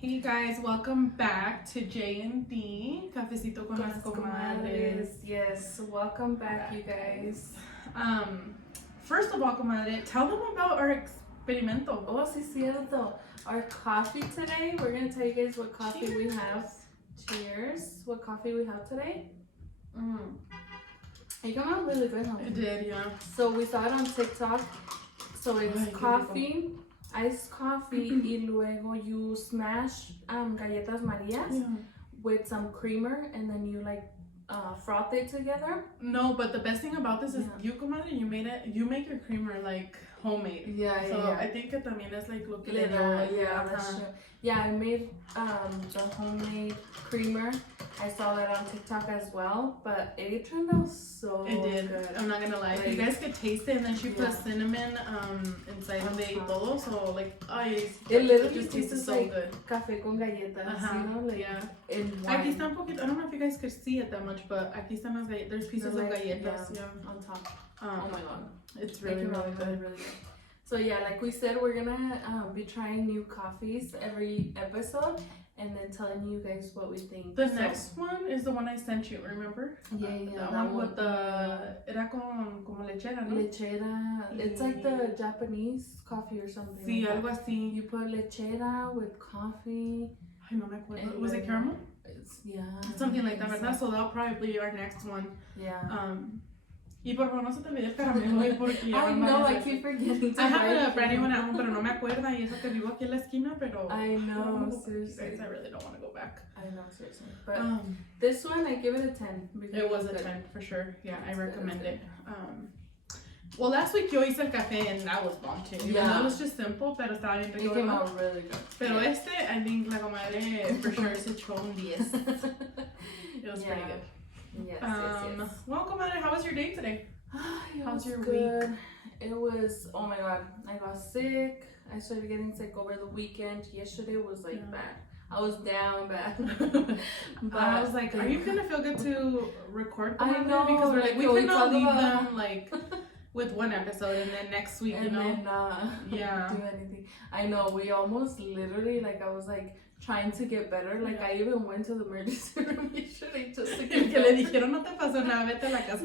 Hey guys, welcome back to J&D Cafecito con las Comadres. Yes, welcome back, you guys. First of all, Comadre, tell them about our experimento. Oh, sí, cierto. Our coffee today, we're going to tell you guys what coffee we have. Cheers. What coffee we have today. It came out really good, huh? It did, yeah. So we saw it on TikTok. So it's coffee, iced coffee, y luego you smash galletas Marias with some creamer, and then you froth it together. No, but the best thing about this is you, Comadre, you make your creamer like homemade. So I think que también es like lo que le da. That's true. Yeah, I made the homemade creamer. I saw that on TikTok as well, but it turned out so good. I'm not gonna lie. Like, you guys could taste it, and then she put cinnamon inside of it todo, so like, it literally just tastes so like good. Café con galletas, you know, like in wine. Aquí está un poquito. I don't know if you guys could see it that much, but aquí están las galletas. There's pieces of galletas on top. Oh my god, it's really good. So yeah, like we said, we're gonna be trying new coffees every episode and then telling you guys what we think. The next one is the one I sent you, remember? That one with the era como lechera, ¿no? Lechera. It's like the Japanese coffee or something. Sí, like algo así. You put lechera with coffee. Ay, no me acuerdo. Was it caramel? Something like that, ¿verdad? So that'll probably be our next one. Yeah. Y por favor no se te olvide el caramelo, porque I know, I keep forgetting to I have a brand new one at home, pero no me acuerda, y eso que vivo aquí en la esquina, pero I know, seriously. I really don't want to go back. I know, seriously. But this one, I give it a 10. It was a 10 for sure. Yeah, I recommend it. Well, last week yo hice el café and that was bomb too. That was just simple, pero estaba bien rico. It came out really good. Pero I think la comadre for sure se echó un 10. It was pretty good. Yes. Well, Comadre, how was your day today? How's your week? It was, oh my god, I got sick. I started getting sick over the weekend. Yesterday was bad. I was down bad. But I was like, are you gonna feel good to record? I know, because we're like, we cannot leave them like with one episode and then next week, and then do anything. I know, we almost literally, I was trying to get better. I even went to the emergency room yesterday just to get que le dijeron no te pasó nada, vete a la casa.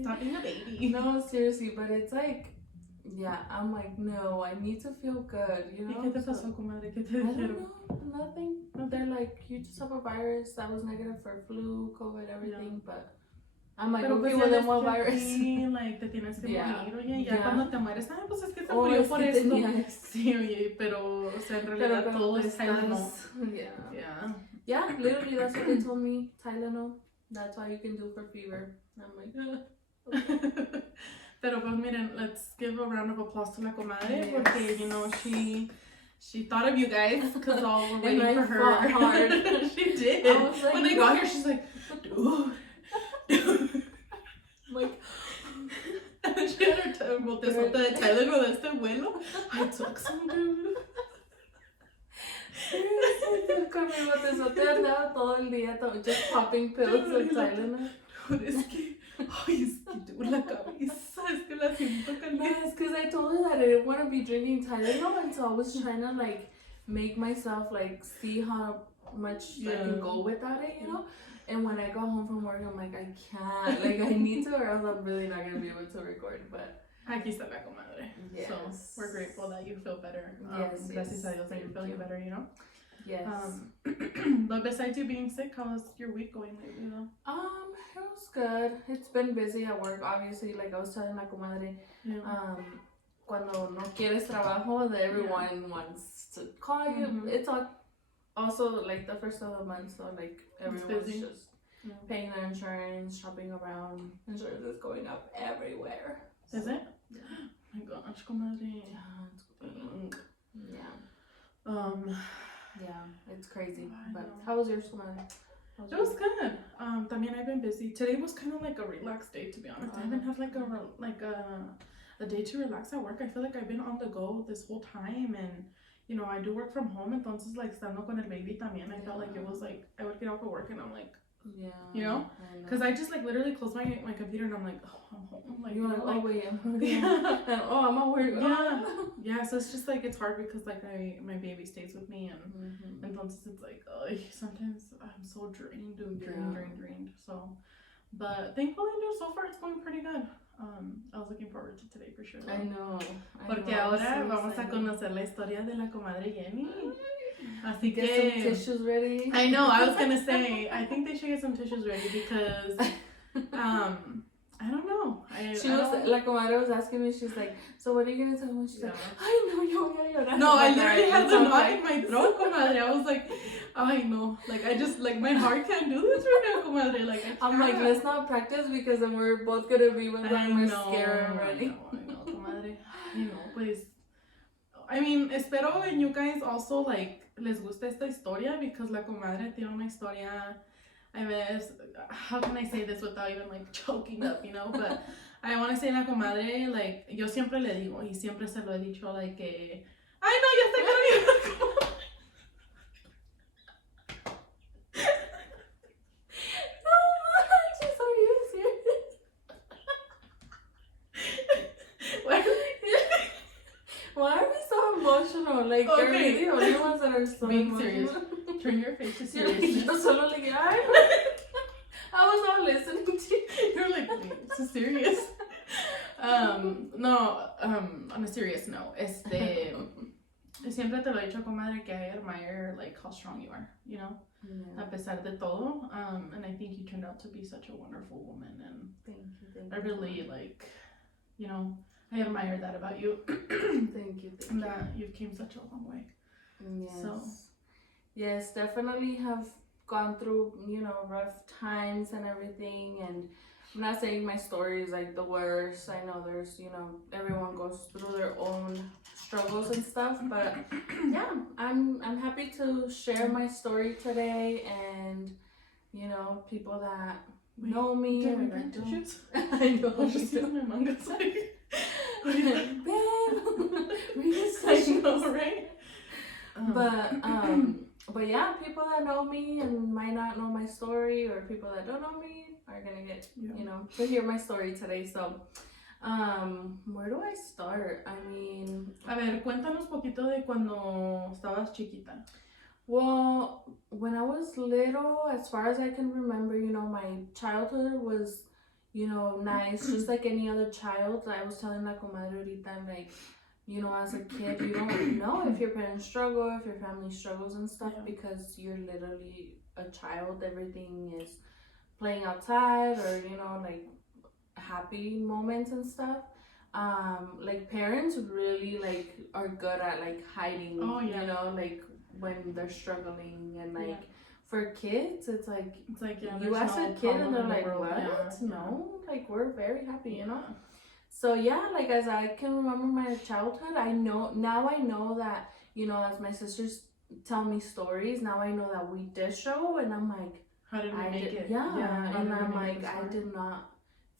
Stop being a baby. No, seriously, but it's I'm like, no, I need to feel good, you know? ¿Y qué te pasó, comadre? ¿Qué te dijeron? I don't know, nothing. They're like, you just have a virus that was negative for flu, COVID, everything, but I'm like, pero okay, well then what virus? Like, te tienes que morir, oye, ya cuando te mueres, pues es que se murió es por que esto. Sí, oye, pero, o sea, en realidad todo es Tylenol. Yeah, literally that's what they told me, Tylenol. That's all you can do for fever. And I'm like, okay. Pero pues miren, let's give a round of applause to la comadre, porque, you know, she thought of you guys, because all were waiting for her. Fought hard. She did. I was like, when they got here, she's like, dude. Like, and then she had her botezota de Tylenol de este vuelo. I took some, dude. Con mi botezote andaba todo el día, just popping pills of Tylenol. Es que, dude, la cabeza, es que la siento caliente. No, it's because I told her that I didn't want to be drinking Tylenol, and so I was trying to make myself see how much I can go without it, you know? And when I got home from work, I'm like, I can't. I need to, or else I'm really not going to be able to record. But aquí está la comadre. Yes. So we're grateful that you feel better. Gracias a Dios that you're feeling better, you know? Yes. But besides you being sick, how's your week going lately, though? It was good. It's been busy at work, obviously. Like I was telling la comadre, cuando no quieres trabajo, that everyone wants to call you. It's also the first of the month, so everyone's just paying their insurance, shopping around. Insurance is going up everywhere. So. Is it? Yeah. Oh my gosh, comadre. Yeah, it's crazy. But how was yours, comadre? It was good. También I've been busy. Today was kind of like a relaxed day, to be honest. I haven't had a day to relax at work. I feel like I've been on the go this whole time, and you know, I do work from home, entonces estando con el baby también, I felt like it was I would get off of work and I'm like Yeah. You know? Because I just like literally close my computer and I'm like, oh, I'm home. Like, you're like, oh, wait, I'm hungry. Yeah. And, oh, I'm at work. Yeah. Yeah, so it's just like, it's hard because like my baby stays with me and entonces it's like, oh, sometimes I'm so drained. So, but thankfully, so far it's going pretty good. I was looking forward to today for sure. I know. Porque ahora vamos a conocer la historia de la comadre Jenie. Así get que some tissues ready. I know, I was gonna say, I think they should get some tissues ready because I don't know. La comadre was asking me, she's like, so what are you gonna tell me? She's like, I know, yo voy a llorar. No, I literally had the knot in my throat, comadre. I was like, I know. Like, I just, like, my heart can't do this right now, comadre. Like, I'm like, let's not practice because then we're both gonna be with our mascara already. I know, comadre. I know, pues. I mean, espero and you guys also, like, les gusta esta historia because la comadre tiene una historia. I mean, how can I say this without even like choking up, you know? But I want to say la comadre, like, yo siempre le digo y siempre se lo he dicho, like, que, ay, no, ya sé que no. She's so serious. Why are we so emotional? Like, okay. Are we the only ones that are so being emotional? Serious. Turn your face to seriousness. Yo solo like, I was not listening to you. You're like, wait, this is serious. No, on a serious note, siempre te lo he dicho, comadre, que I admire, like, how strong you are, you know? Yeah. A pesar de todo. And I think you turned out to be such a wonderful woman. And thank you. I really, like, you know, I admire that about you. Thank you. That you've came such a long way. Yes. So. Yes, definitely have gone through, you know, rough times and everything. And I'm not saying my story is like the worst. I know there's, you know, everyone goes through their own struggles and stuff. But yeah, I'm happy to share my story today. And, you know, people that know me. Do I bring tissues? I know. I was just using my mangas like. Babe, I know, right? But yeah, people that know me and might not know my story, or people that don't know me are gonna get, you know, to hear my story today. So, where do I start? I mean, a ver, cuéntanos poquito de cuando estabas chiquita. Well, when I was little, as far as I can remember, you know, my childhood was, you know, nice, just like any other child. I was telling la comadre ahorita, like, you know, as a kid, you don't know if your parents struggle, if your family struggles and stuff, because you're literally a child. Everything is playing outside, or, you know, like happy moments and stuff. Like, parents really, like, are good at, like, hiding, you know, like, when they're struggling. And, like, for kids, it's like you ask a kid and they're like, what? No, like, we're very happy, you know? So yeah, like, as I can remember my childhood, I know that, you know, as my sisters tell me stories, now I know that we did struggle, and I'm like, how did we make it? Yeah, and I'm like, I did not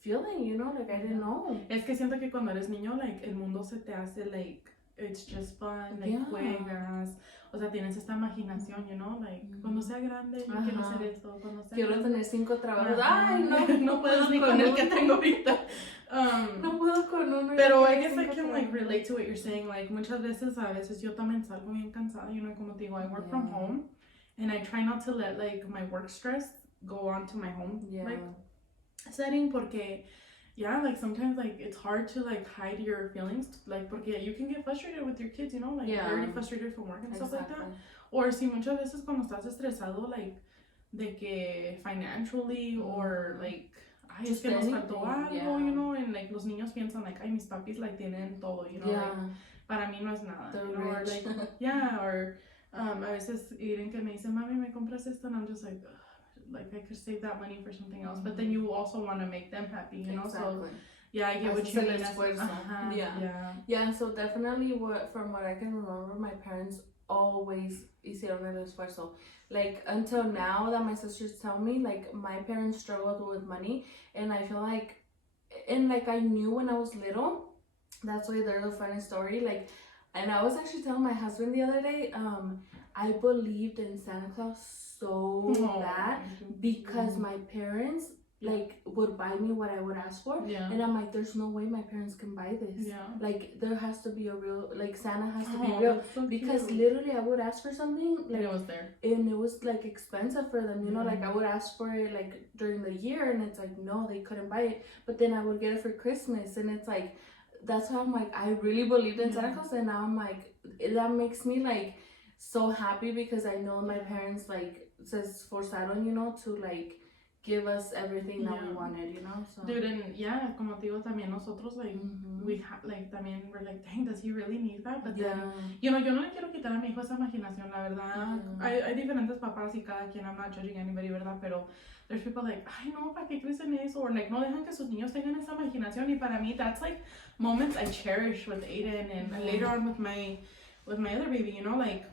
feel it, you know, like, I didn't know. Es que siento que cuando eres niño, like, el mundo se te hace, like, it's just fun, like, juegas, o sea, tienes esta imaginación, you know, like, cuando sea grande, yo quiero hacer esto, cuando sea quiero grande. tener 5 trabajos, ay, no puedo ni con el que tengo ahorita. No puedo con uno. Pero I guess I can, like, relate to what you're saying, like, muchas veces, a veces yo también salgo bien cansada, you know, como te digo, I work from home, and I try not to let, like, my work stress go on to my home, like, setting, porque, like, sometimes, like, it's hard to, like, hide your feelings, like, porque you can get frustrated with your kids, you know, like, you're already frustrated from work and stuff like that, or si muchas veces cuando estás estresado, like, de que financially, or, like, ay, es que nos faltó algo, you know, and, like, los niños piensan, like, ay, mis papis, like, tienen todo, you know, like, para mí no es nada, you know, or, like, or, a veces, Irene que me dice, mami, me compras esto, and I'm just like, ugh. Like, I could save that money for something else, but then you also want to make them happy, you know, so, I get what you mean. Yeah, so definitely, from what I can remember, my parents always hicieron el esfuerzo. Like, until now that my sisters tell me, like, my parents struggled with money, and I feel like, and, like, I knew when I was little, that's why there's a funny story, like, And I was actually telling my husband the other day, I believed in Santa Claus so bad because my parents like would buy me what I would ask for, and I'm like, there's no way my parents can buy this. Like there has to be a real, like Santa has to be real, so because literally I would ask for something like it was there and it was like expensive for them, you know, like I would ask for it like during the year and it's like no, they couldn't buy it, but then I would get it for Christmas and it's like that's how I'm like I really believed in Santa Claus, and now I'm like that makes me like so happy because I know my parents like se esforzaron, you know, to like give us everything that we wanted, you know. So dude, and como te digo, también nosotros like we like también we're like, dang, does he really need that? But then, you know, yo no le quiero quitar a mi hijo esa imaginación, la verdad. Hay diferentes papás y cada quien, I'm not judging anybody, verdad, pero there's people like, ay no, ¿para qué crecen eso? Or like, no dejan que sus niños tengan esa imaginación, y para mí that's like moments I cherish with Aiden and later on with my other baby, you know, like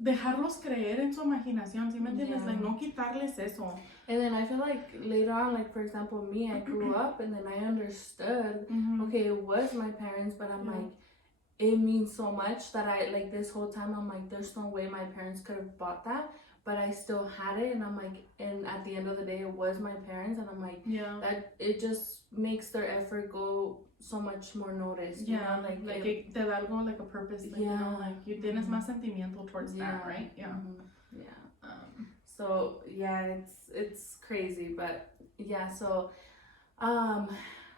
dejarlos creer en su imaginación, ¿sí me entiendes? Like, no quitarles eso. And then I feel like later on, like for example, me, I grew up and then I understood, okay, it was my parents, but I'm like, it means so much that I, like this whole time, I'm like, there's no way my parents could have bought that, but I still had it, and I'm like, and at the end of the day, it was my parents, and I'm like, that it just makes their effort go so much more noticed, you know, like it te da algo, like a purpose, like, you know, like you tienes más sentimiento towards that, right? So it's crazy, but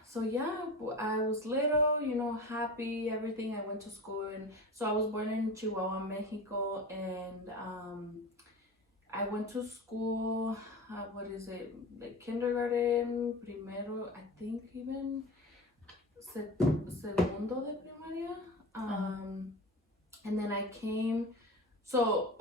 so yeah, I was little, you know, happy, everything. I went to school, and so I was born in Chihuahua, Mexico, and I went to school, what is it, like kindergarten, primero, I think even segundo de primaria, and then I came, so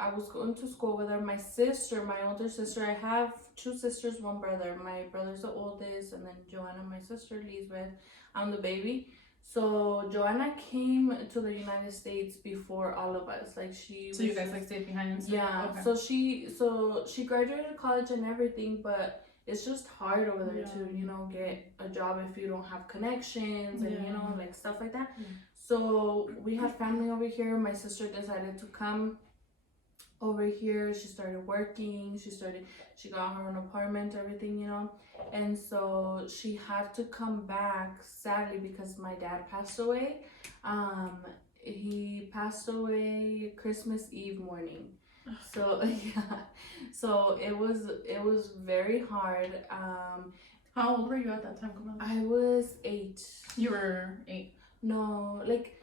I was going to school with her, my sister, my older sister. I have two sisters, one brother. My brother's the oldest, and then Joanna, my sister, Lisbeth, I'm the baby. So Joanna came to the United States before all of us. Like so you guys like stayed behind and stuff? Yeah. Okay. So she graduated college and everything, but it's just hard over there to, you know, get a job if you don't have connections and you know, like stuff like that. So we had family over here. My sister decided to come over here. She started working. She got her own apartment, everything, you know. And so she had to come back, sadly, because my dad passed away. He passed away Christmas Eve morning. So so it was very hard. How old were you at that time, Comadre? I was 8. You were 8? No, like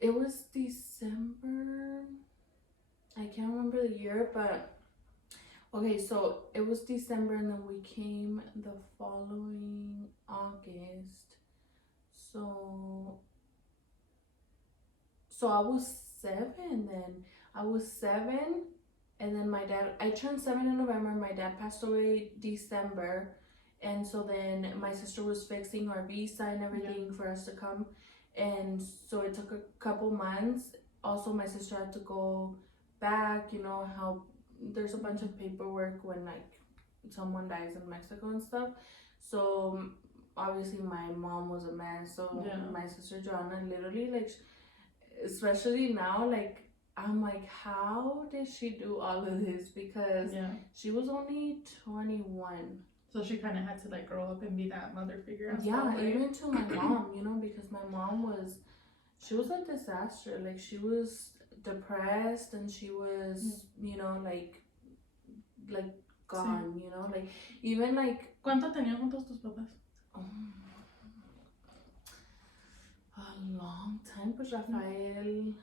it was December. I can't remember the year, but okay, so it was December, and then we came the following August. So I was 7 then. I was 7, and then I turned 7 in November. My dad passed away December, and so then my sister was fixing our visa and everything for us to come, and so it took a couple months. Also, my sister had to go back, you know, how there's a bunch of paperwork when like someone dies in Mexico and stuff. So obviously my mom was a mess. So my sister Joanna literally, like, especially now, like, I'm like, how did she do all of this? Because she was only 21. So she kind of had to like grow up and be that mother figure. And stuff, right? Even to my mom, you know, because my mom she was a disaster. Like, she was depressed, and she was, you know, like gone, you know, like even like. ¿Cuánto tenían juntos tus papás? A long time, but Rafael.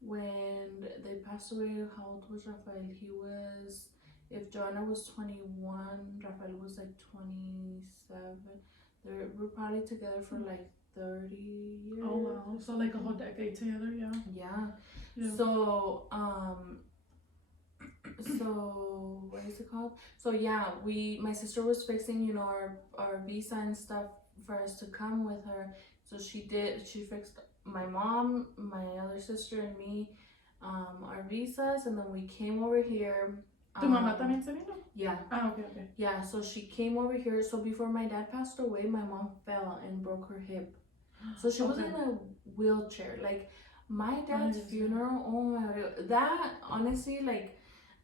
When they passed away, how old was Rafael? He was, if Joanna was 21, Rafael was like 27. They were probably together for like 30 years. Oh wow, so like a whole decade together, yeah. So what is it called? So yeah, my sister was fixing, you know, our visa and stuff for us to come with her. So she fixed my mom, my other sister, and me, our visas, and then we came over here. ¿Tu mamá también se vino? Yeah. Ah, okay. Yeah, so she came over here. So before my dad passed away, my mom fell and broke her hip. So she was in a wheelchair. Like, my dad's funeral, oh my God. That, honestly, like,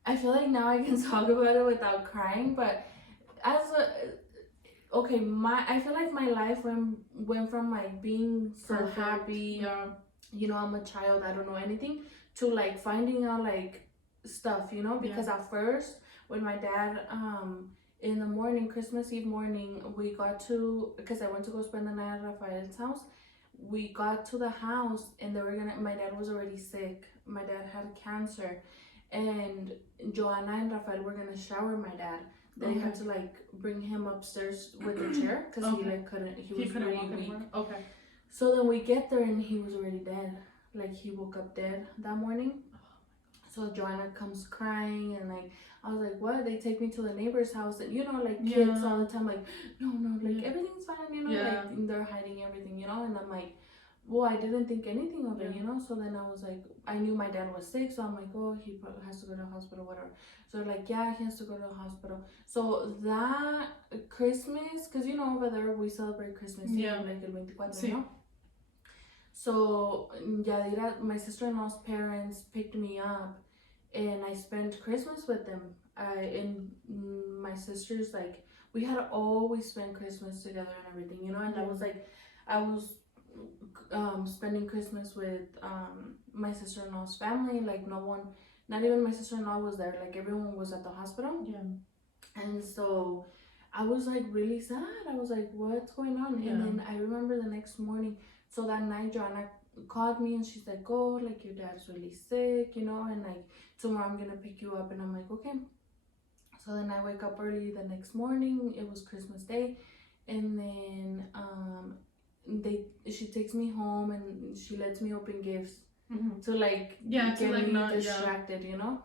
I feel like now I can talk about it without crying, but I feel like my life went from like being so happy, you know, I'm a child, I don't know anything, to like finding out like stuff, you know, because at first when my dad in the morning, Christmas Eve morning, we got to, because I went to go spend the night at Rafael's house, we got to the house and my dad was already sick. My dad had cancer, and Joanna and Rafael were gonna shower my dad. They had to like bring him upstairs with the chair because he like couldn't. He was really weak. Anymore. Okay. So then we get there and he was already dead. Like, he woke up dead that morning. So Joanna comes crying, and like I was like, what? They take me to the neighbor's house, and you know, like kids all the time, like no, like everything's fine, you know, like and they're hiding everything, you know, and I'm like, well, I didn't think anything of it, you know. So then I was like, I knew my dad was sick, so I'm like, oh, he probably has to go to the hospital, whatever. So like, yeah, he has to go to the hospital. So that Christmas, because you know over there we celebrate Christmas Eve, like el 24, you know. So Yadira, my sister-in-law's parents picked me up, and I spent Christmas with them. And my sisters, like, we had always spent Christmas together and everything, you know. And I was like, I was spending Christmas with my sister-in-law's family. Like, no one, not even my sister-in-law was there. Like, everyone was at the hospital. And so I was like really sad. I was like, what's going on? And then I remember the next morning. So that night, Joanna called me and she's like, oh, like, your dad's really sick, you know, and like tomorrow I'm gonna pick you up. And I'm like, okay. So then I wake up early the next morning. It was Christmas Day, and then she takes me home and she lets me open gifts to like get me distracted, you know.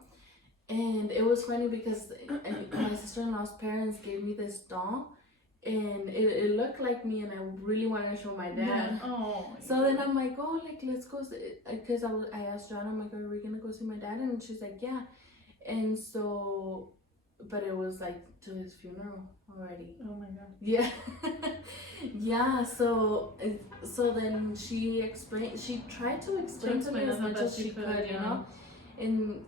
And it was funny because my sister-in-law's parents gave me this doll, and it looked like me, and I really wanted to show my dad. So then I'm like, oh, like, let's go, because I asked John, I'm like, are we gonna go see my dad? And she's like, yeah. And so, but it was like to his funeral already. Oh my God. Yeah. Yeah. So then she tried to explain to me as much as she could, you know.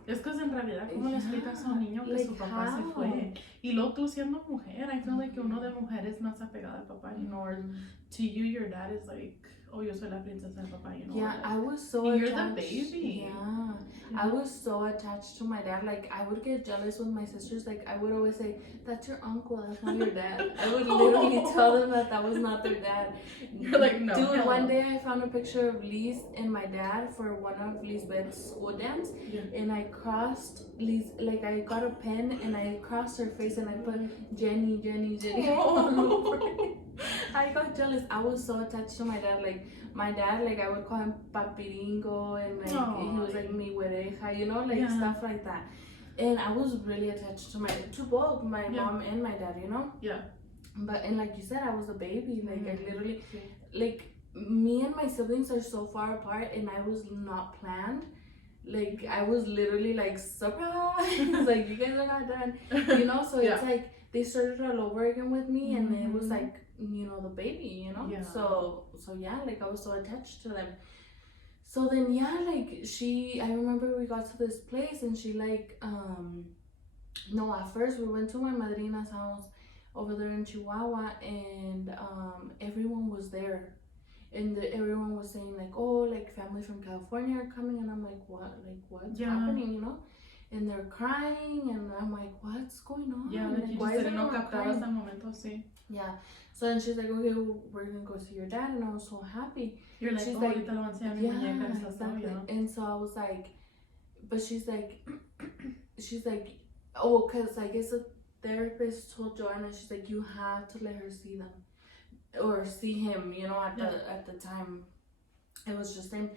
Es que en realidad, ¿cómo le explicas a un niño que su papá se fue? Y luego tú siendo mujer, I feel like que uno de mujer es más apegada al papá, you know, or to you, your dad is like, oh, yo soy la princesa del papá, you know. Yeah, like, I was so attached. You're the baby. Yeah, I was so attached to my dad. Like, I would get jealous with my sisters. Like, I would always say, that's your uncle, that's not your dad. I would literally tell them that was not their dad. You're like, no. Dude, one day I found a picture of Liz and my dad for one of Lisbeth's school dance. And I crossed Liz, like, I got a pen and I crossed her face and I put Jenie all over it. I got jealous. I was so attached to my dad. Like, my dad, like, I would call him Papiringo, and like he was like mi güereja, you know, like stuff like that. And I was really attached to both my mom and my dad, you know. But and like you said, I was a baby. Like I literally, like, me and my siblings are so far apart, and I was not planned. Like, I was literally like, surprise, like, you guys are not done, you know. So it's like they started all over again with me, and it was like, you know, the baby, you know. So yeah, like, I was so attached to them. So then like, I remember we got to this place, and she like no, at first we went to my madrina's house over there in Chihuahua, and everyone was there, and everyone was saying like, oh, like, family from California are coming, and I'm like, what, like, what's happening, you know? And they're crying, and I'm like, what's going on? Yeah, like, you why just no captabas el momento, sí. Yeah. So then she's like, okay, we're gonna go see your dad, and I was so happy. You're like, she's oh, like, ahorita lo van a enseñar mi muñeca, exactly. And so I was like, but she's like, oh, because I guess the therapist told Joanna, she's like, you have to let her see them, or see him, you know, at the time it was just him.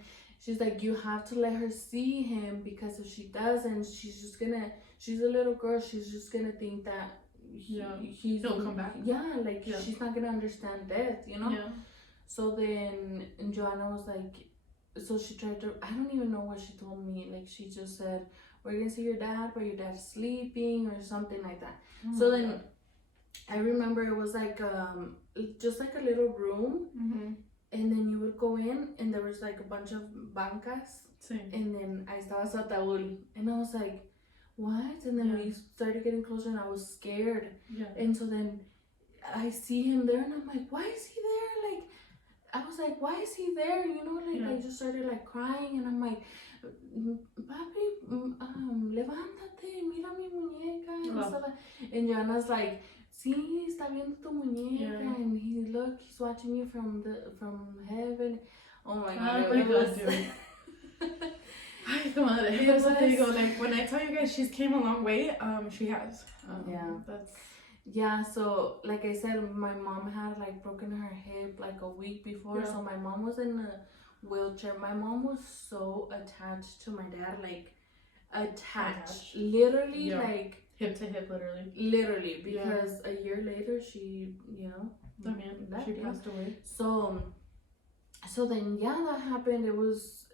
She's like, you have to let her see him, because if she doesn't, she's a little girl, she's just gonna think that he'll come back. Yeah, like, she's not gonna understand death, you know. So then Joanna was like, so she tried to, I don't even know what she told me, like, she just said, we're gonna see your dad, but your dad's sleeping or something like that. Oh So my then God. I remember it was like just like a little room, and then you would go in and there was like a bunch of bancas, Sí. and then I estaba su ataúd, and I was like, what? And then we started getting closer and I was scared. Yeah. And so then I see him there and I'm like, why is he there? Like, I was like, why is he there? You know, like I just started like crying and I'm like, papi, levántate, mira mi muñeca. And stuff. And Joanna's like, sí, está viendo tu muñeca. And he's watching you from heaven. Oh my God. It was Ay, comadre. That's what they go. Like, when I tell you guys she's came a long way, she has. Yeah, so like I said, my mom had like broken her hip like a week before, so my mom was in a wheelchair. My mom was so attached to my dad, like attached. Literally like hip to hip, literally, because a year later she, you know, she passed away. So then that happened. It was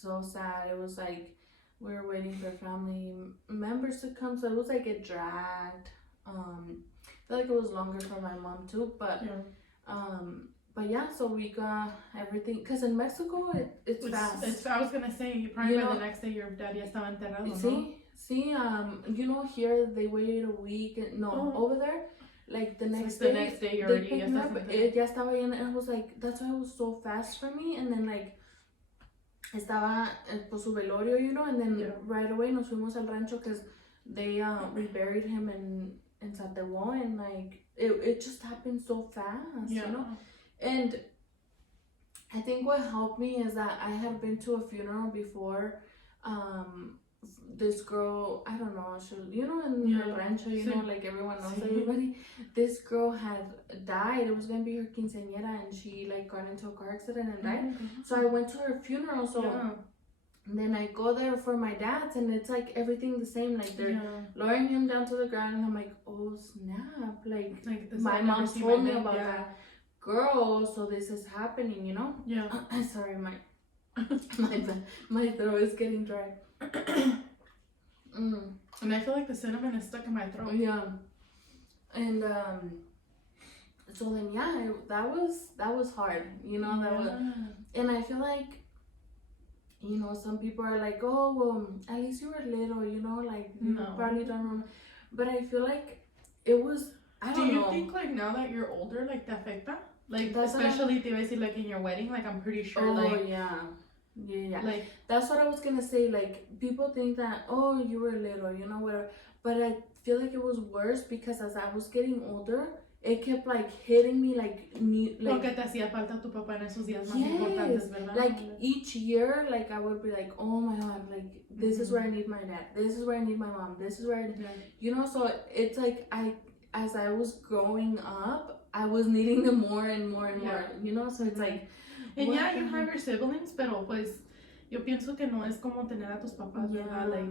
so sad. It was like we were waiting for family members to come, so it was like it dragged. I feel like it was longer for my mom too, but so we got everything, because in Mexico it's fast. I was gonna say, probably by the next day your dad ya estaba enterrado, ¿no? You know, here they waited a week, over there, like the next day you already ya estaba in, and I was like, that's why it was so fast for me. And then like estaba por su velorio, you know, and then right away nos fuimos al rancho because they we buried him in Satewon, and like it just happened so fast, you know. And I think what helped me is that I had been to a funeral before. This girl, I don't know, she, you know, in the rancho, you know, like everyone knows everybody. This girl had died. It was gonna be her quinceañera, and she like got into a car accident and died. So I went to her funeral. So then I go there for my dad's, and it's like everything the same. Like they're lowering him down to the ground, and I'm like, oh snap! Like my mom told me about that girl, so this is happening, you know. Sorry, my throat is getting dry. And I feel like the cinnamon is stuck in my throat. And so then that was hard, you know. That was, and I feel like, you know, some people are like, oh well, at least you were little, you know, like you probably don't remember. But I feel like it was, I don't know. Do you think like now that you're older, like te afecta? Like especially te iba a decir, like in your wedding, like I'm pretty sure yeah. Like that's what I was gonna say. Like people think that, oh, you were little, you know, whatever. But I feel like it was worse because as I was getting older, it kept like hitting me like Porque te hacía falta tu papá en esos días más importantes, ¿verdad? Like each year, like I would be like, oh my God, like this is where I need my dad. This is where I need my mom. This is where you know. So it's like as I was growing up, I was needing them more and more and more, you know. So it's like. And you have your siblings, pero pues yo pienso que no es como tener a tus papás, ¿verdad? Like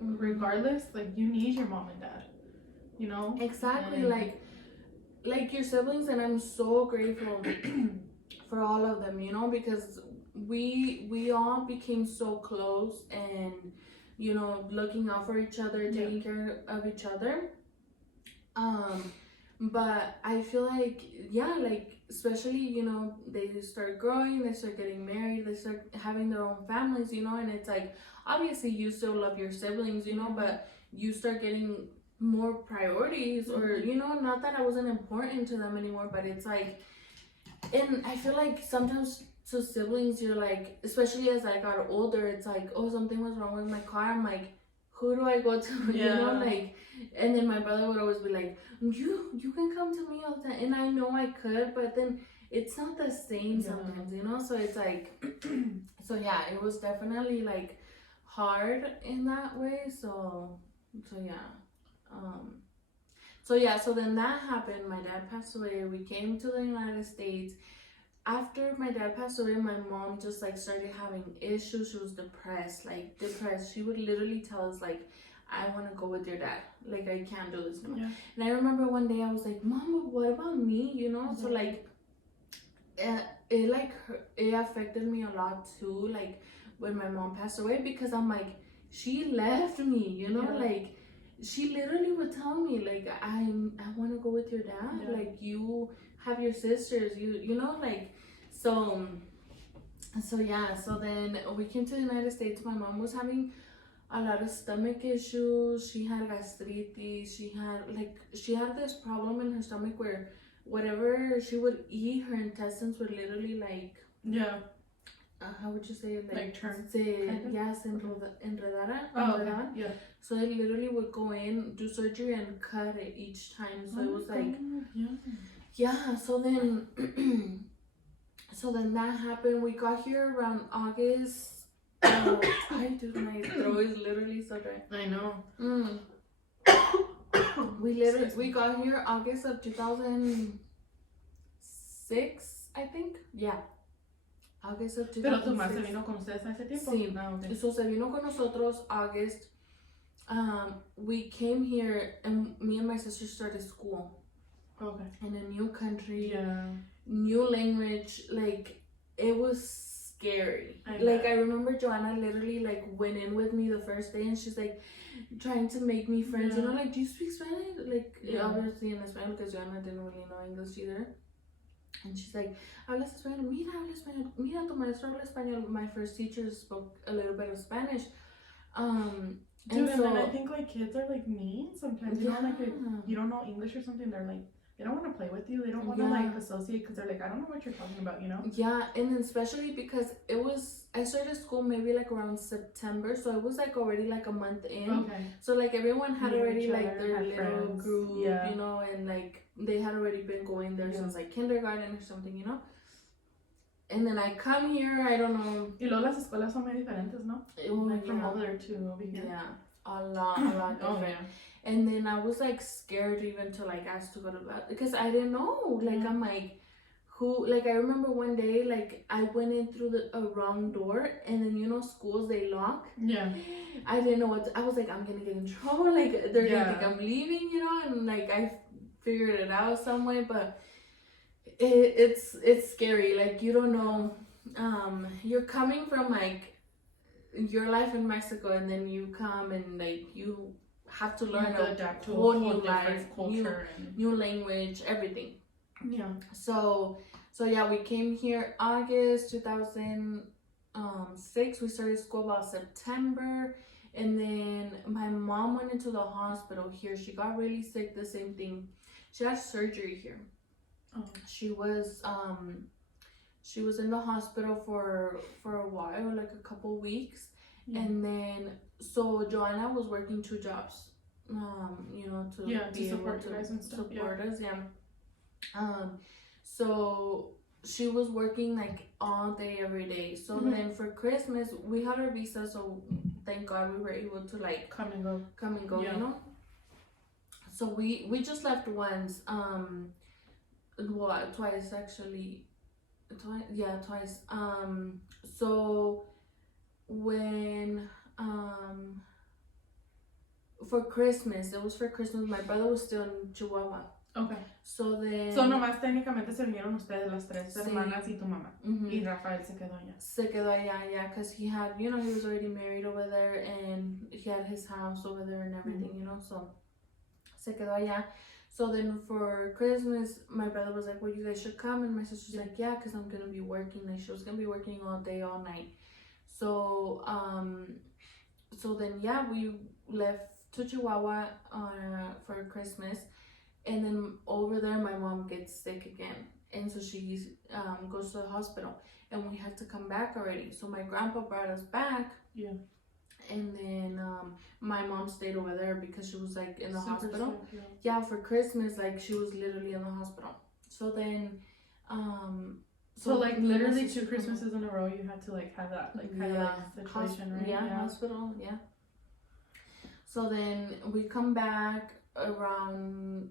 regardless, like you need your mom and dad, you know. Exactly, like your siblings, and I'm so grateful for all of them, you know, because we all became so close, and you know, looking out for each other, taking care of each other. But I feel like like especially, you know, they start growing, they start getting married, they start having their own families, you know, and it's like obviously you still love your siblings, you know, but you start getting more priorities, or you know, not that I wasn't important to them anymore, but it's like, and I feel like sometimes to siblings you're like, especially as I got older, it's like, oh, something was wrong with my car, I'm like, who do I go to? You know, like, and then my brother would always be like, you can come to me all the time, and I know I could, but then it's not the same sometimes, you know. So it's like, so it was definitely like hard in that way. So then that happened. My dad passed away. We came to the United States. After my dad passed away, my mom just like started having issues. She was depressed. She would literally tell us like, I want to go with your dad. Like, I can't do this anymore. And I remember one day I was like, Mom, what about me? You know? So like, it affected me a lot too. Like when my mom passed away, because I'm like, she left me, you know, like she literally would tell me like I want to go with your dad, like you have your sisters, you know, like so yeah, so then we came to the United States. My mom was having a lot of stomach issues. She had gastritis. She had this problem in her stomach where whatever she would eat, her intestines would literally like how would you say it? Like turn? Yes, enredaran. Yeah. So they literally would go in, do surgery, and cut it each time. So it was like, yeah. So then, that happened. We got here around August. Oh, dude, my throat is literally so dry. I know. We got here August of 2006, I think. Yeah. August of 2006. Pero tu mamá se vino con ustedes a ese tiempo? Sí. Okay. So se vino con nosotros August. We came here and me and my sister started school. Okay. In a new country. Yeah. New language. Like, it was scary. I remember Joanna literally like went in with me the first day and she's like trying to make me friends. You know, like, do you speak Spanish? Like, obviously in Spanish because Joanna didn't really know English either. And she's like, hablas español, mira, habla español, mira, tu maestro habla español. My first teacher spoke a little bit of Spanish. Dude, and then I think like kids are like mean sometimes. You know, like if you don't know English or something, they're like, they don't want to play with you. They don't want to like associate because they're like, I don't know what you're talking about, you know? Yeah, and then especially because I started school maybe like around September, so it was like already like a month in. Okay. So like everyone had already like their little friends. group, you know, and like they had already been going there since like kindergarten or something, you know? And then I come here, I don't know. Y luego las escuelas son muy diferentes, ¿no? Like from over there to over here. Yeah, a lot different. And then I was like scared even to like ask to go to bed because I didn't know. Like I'm like, who? Like I remember one day like I went in through the wrong door and then you know schools they lock. Yeah. I didn't know what I was like. I'm gonna get in trouble. Like they're gonna think I'm leaving, you know. And like I figured it out some way, but it's scary. Like you don't know. You're coming from like your life in Mexico and then you come and like you have to learn a whole new life, culture, new language, everything. Yeah. So yeah, we came here August 2006. We started school about September, and then my mom went into the hospital here. She got really sick. The same thing. She had surgery here. Oh. She was in the hospital for a while, like a couple weeks. And then, so Joanna was working 2 jobs, you know, to be able to support us, so she was working like all day, every day. So then for Christmas, we had our visa, so thank God we were able to like come and go, you know. So we just left once, twice actually, twice. So when for Christmas, it was for Christmas, my brother was still in Chihuahua. Okay. So nomás técnicamente se vinieron ustedes las 3 hermanas y tu mamá. Y Rafael se quedó allá. Yeah, because he had, you know, he was already married over there and he had his house over there and everything, you know, so se quedó allá. So then for Christmas, my brother was like, well, you guys should come. And my sister's like, yeah, because I'm going to be working. Like, she was going to be working all day, all night. So, so then, yeah, we left to Chihuahua for Christmas. And then over there, my mom gets sick again. And so she goes to the hospital. And we had to come back already. So my grandpa brought us back. Yeah. And then my mom stayed over there because she was like in the hospital. Sick, yeah, for Christmas, like she was literally in the hospital. So then, so like literally 2 Christmases in a row, you had to like have that like kind of like situation, right? Yeah, hospital, yeah. So then we come back around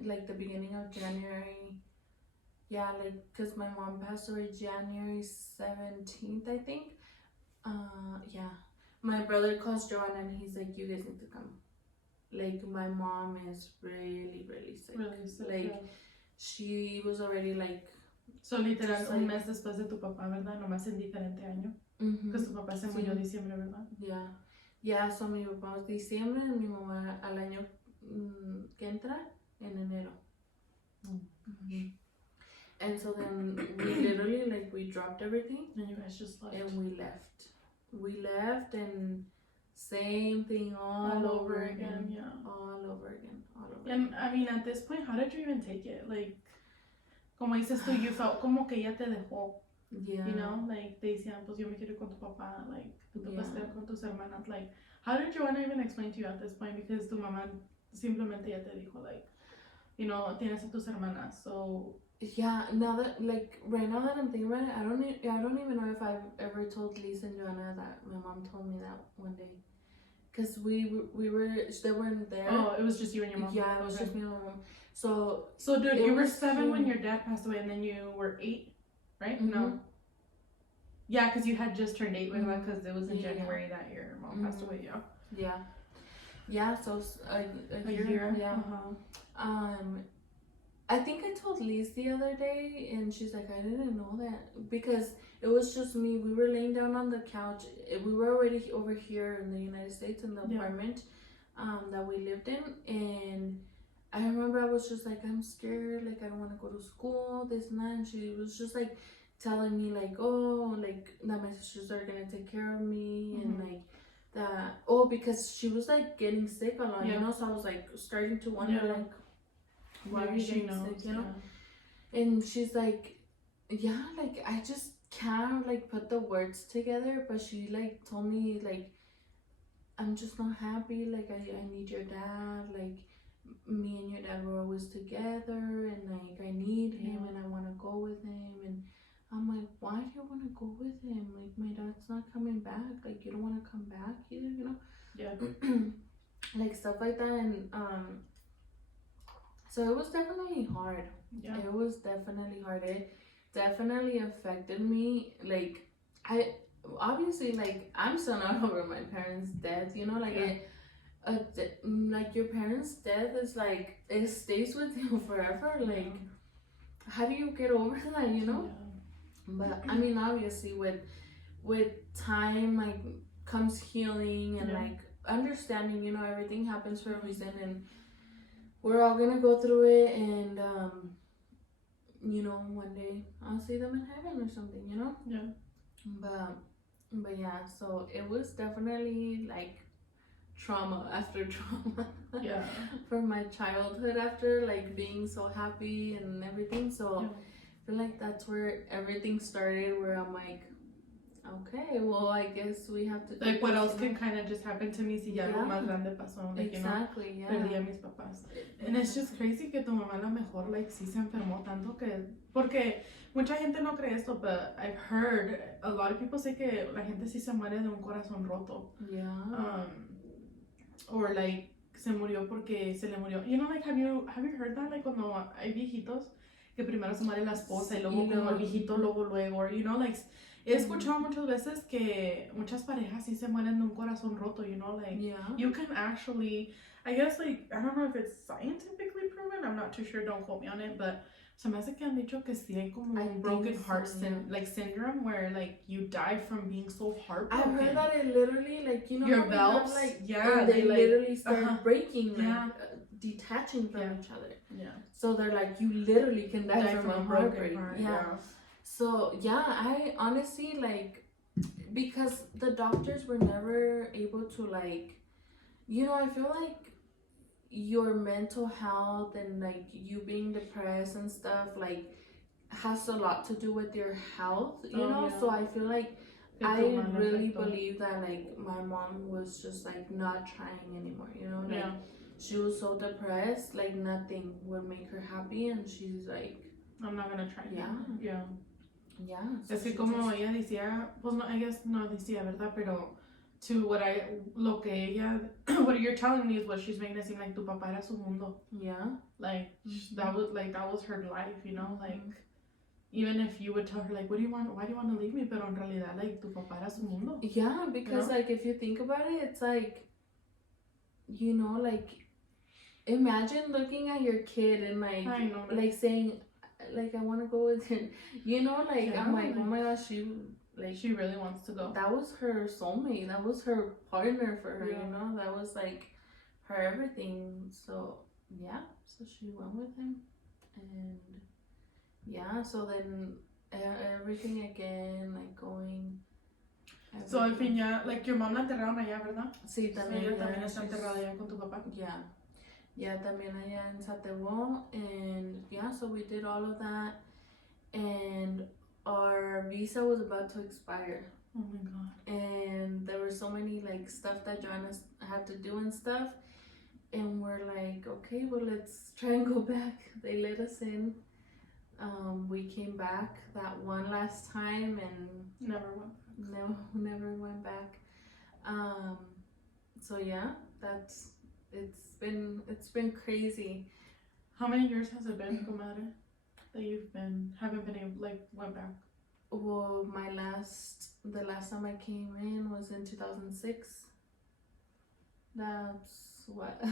like the beginning of January. Yeah, like because my mom passed away January 17th, I think. Yeah. My brother calls Joanna and he's like, you guys need to come. Like, my mom is really, really sick. Really sick, like, she was already like... So, literal, un mes después de tu papá, ¿verdad? Nomás en diferente año. Because tu papá se murió en diciembre, ¿verdad? Yeah. Yeah, so mi papá es diciembre y mi mamá al año que entra en enero. Mm-hmm. And so then we literally, like, we dropped everything. And you guys just left. And we left. We left and same thing all over again. Yeah. All over again. And I mean, at this point, how did you even take it? Like, como dices tú, you felt como que ella te dejó. Yeah. You know, like, te decían, pues yo me quiero ir con tu papá, like, tú te puedes quedar con tus hermanas. Like, how did Joanna even explain to you at this point? Because tu mamá simplemente ya te dijo, like, you know, tienes a tus hermanas, so. Yeah, now that, like, right now that I'm thinking about it, I don't even know if I've ever told Lisa and Joanna that my mom told me that one day. Because they weren't there. Oh, it was just you and your mom? Yeah, it was just me and my mom. So dude, you were 7 when your dad passed away, and then you were 8, right? Mm-hmm. No. Yeah, because you had just turned 8, because it was in January that your mom passed away, yeah. Yeah. Yeah, so a year. Yeah. I think I told Liz the other day, and she's like, I didn't know that, because it was just me. We were laying down on the couch. We were already over here in the United States in the apartment that we lived in, and I remember I was just like, I'm scared, like, I don't want to go to school, this and that, and she was just like telling me, like, oh, like, that my sisters are gonna take care of me, and like that, because she was like getting sick a lot, you know, so I was like starting to wonder, like, why is she sick, you know? And she's like, yeah, like, I just can't, like, put the words together, but she, like, told me, like, I'm just not happy, like, I need your dad, like, me and your dad were always together, and, like, I need him, and I want to go with him, and I'm like, why do you want to go with him? Like, my dad's not coming back, like, you don't want to come back either, you know? Yeah. Like, stuff like that, and, so it was definitely hard. Yeah. It was definitely hard. It definitely affected me. Like, I obviously, like, I'm still not over my parents' death, you know, like, like, your parents' death is like, it stays with you forever. Like, how do you get over that, you know? But I mean, obviously, with time, like, comes healing and like understanding, you know, everything happens for a reason, and we're all gonna go through it, and you know, one day I'll see them in heaven or something, you know? Yeah. But yeah, so it was definitely like trauma after trauma. Yeah. From my childhood, after like being so happy and everything. So I feel like that's where everything started, where I'm like, okay, well, I guess we have to. Like, what else can kind of just happen to me si ya algo más grande pasó? Like, exactly, you know, perdí a mis papás. And it's just crazy que tu mamá a lo mejor, like, sí se enfermó tanto que. Porque mucha gente no cree esto, but I've heard a lot of people say que la gente sí se muere de un corazón roto. Yeah. Or, like, se murió porque se le murió. You know, like, have you heard that? Like, cuando hay viejitos, que primero se muere la esposa y luego como el viejito, luego, or, you know, like. He escuchado muchas veces que muchas parejas sí se mueren de un corazón roto, you know, like, you can actually, I guess, like, I don't know if it's scientifically proven, I'm not too sure, don't quote me on it, but se me hace que han dicho que sí hay como un broken heart syndrome, where, like, you die from being so heartbroken. I've heard that it literally, like, you know, your valves, like, they literally start breaking, like, detaching from each other. Yeah. So they're like, you literally can die from a broken heart. Yeah. So, yeah, I honestly, like, because the doctors were never able to, like, you know, I feel like your mental health and, like, you being depressed and stuff, like, has a lot to do with your health, you know? Yeah. So I feel like I really believe that, like, my mom was just, like, not trying anymore, you know? Like, she was so depressed, like, nothing would make her happy, and she's like, I'm not gonna try. Yeah. Yeah. So es que como ella decía, pues no, I guess no decía, ¿verdad? Pero to what what you're telling me is what she's making it seem like tu papá era su mundo. Yeah. Like, that was her life, you know? Like, even if you would tell her, like, why do you want to leave me? Pero en realidad, like, tu papá era su mundo. Yeah, because, like, if you think about it, it's like, you know, like, imagine looking at your kid and, like, I know, like, saying, like, I want to go with him, you know, like, I'm like, oh my gosh, like she really wants to go. That was her soulmate. That was her partner for her. You know, that was like her everything. So yeah, so she went with him, and yeah, so then everything again, like going. So al fin ya, like your mom la enterraron allá, ¿verdad? Sí, también. So ella también está enterrada allá con tu papá. Yeah. Yeah, también allá en Satebo, and yeah, so we did all of that, and our visa was about to expire. Oh my god. And there were so many like stuff that Joanna had to do and stuff, and we're like, okay, well, let's try and go back. They let us in. We came back that one last time and never went back. So yeah, it's been crazy. How many years has it been, Comadre, that you've haven't been able, like, went back? Well, the last time I came in was in 2006. That's what?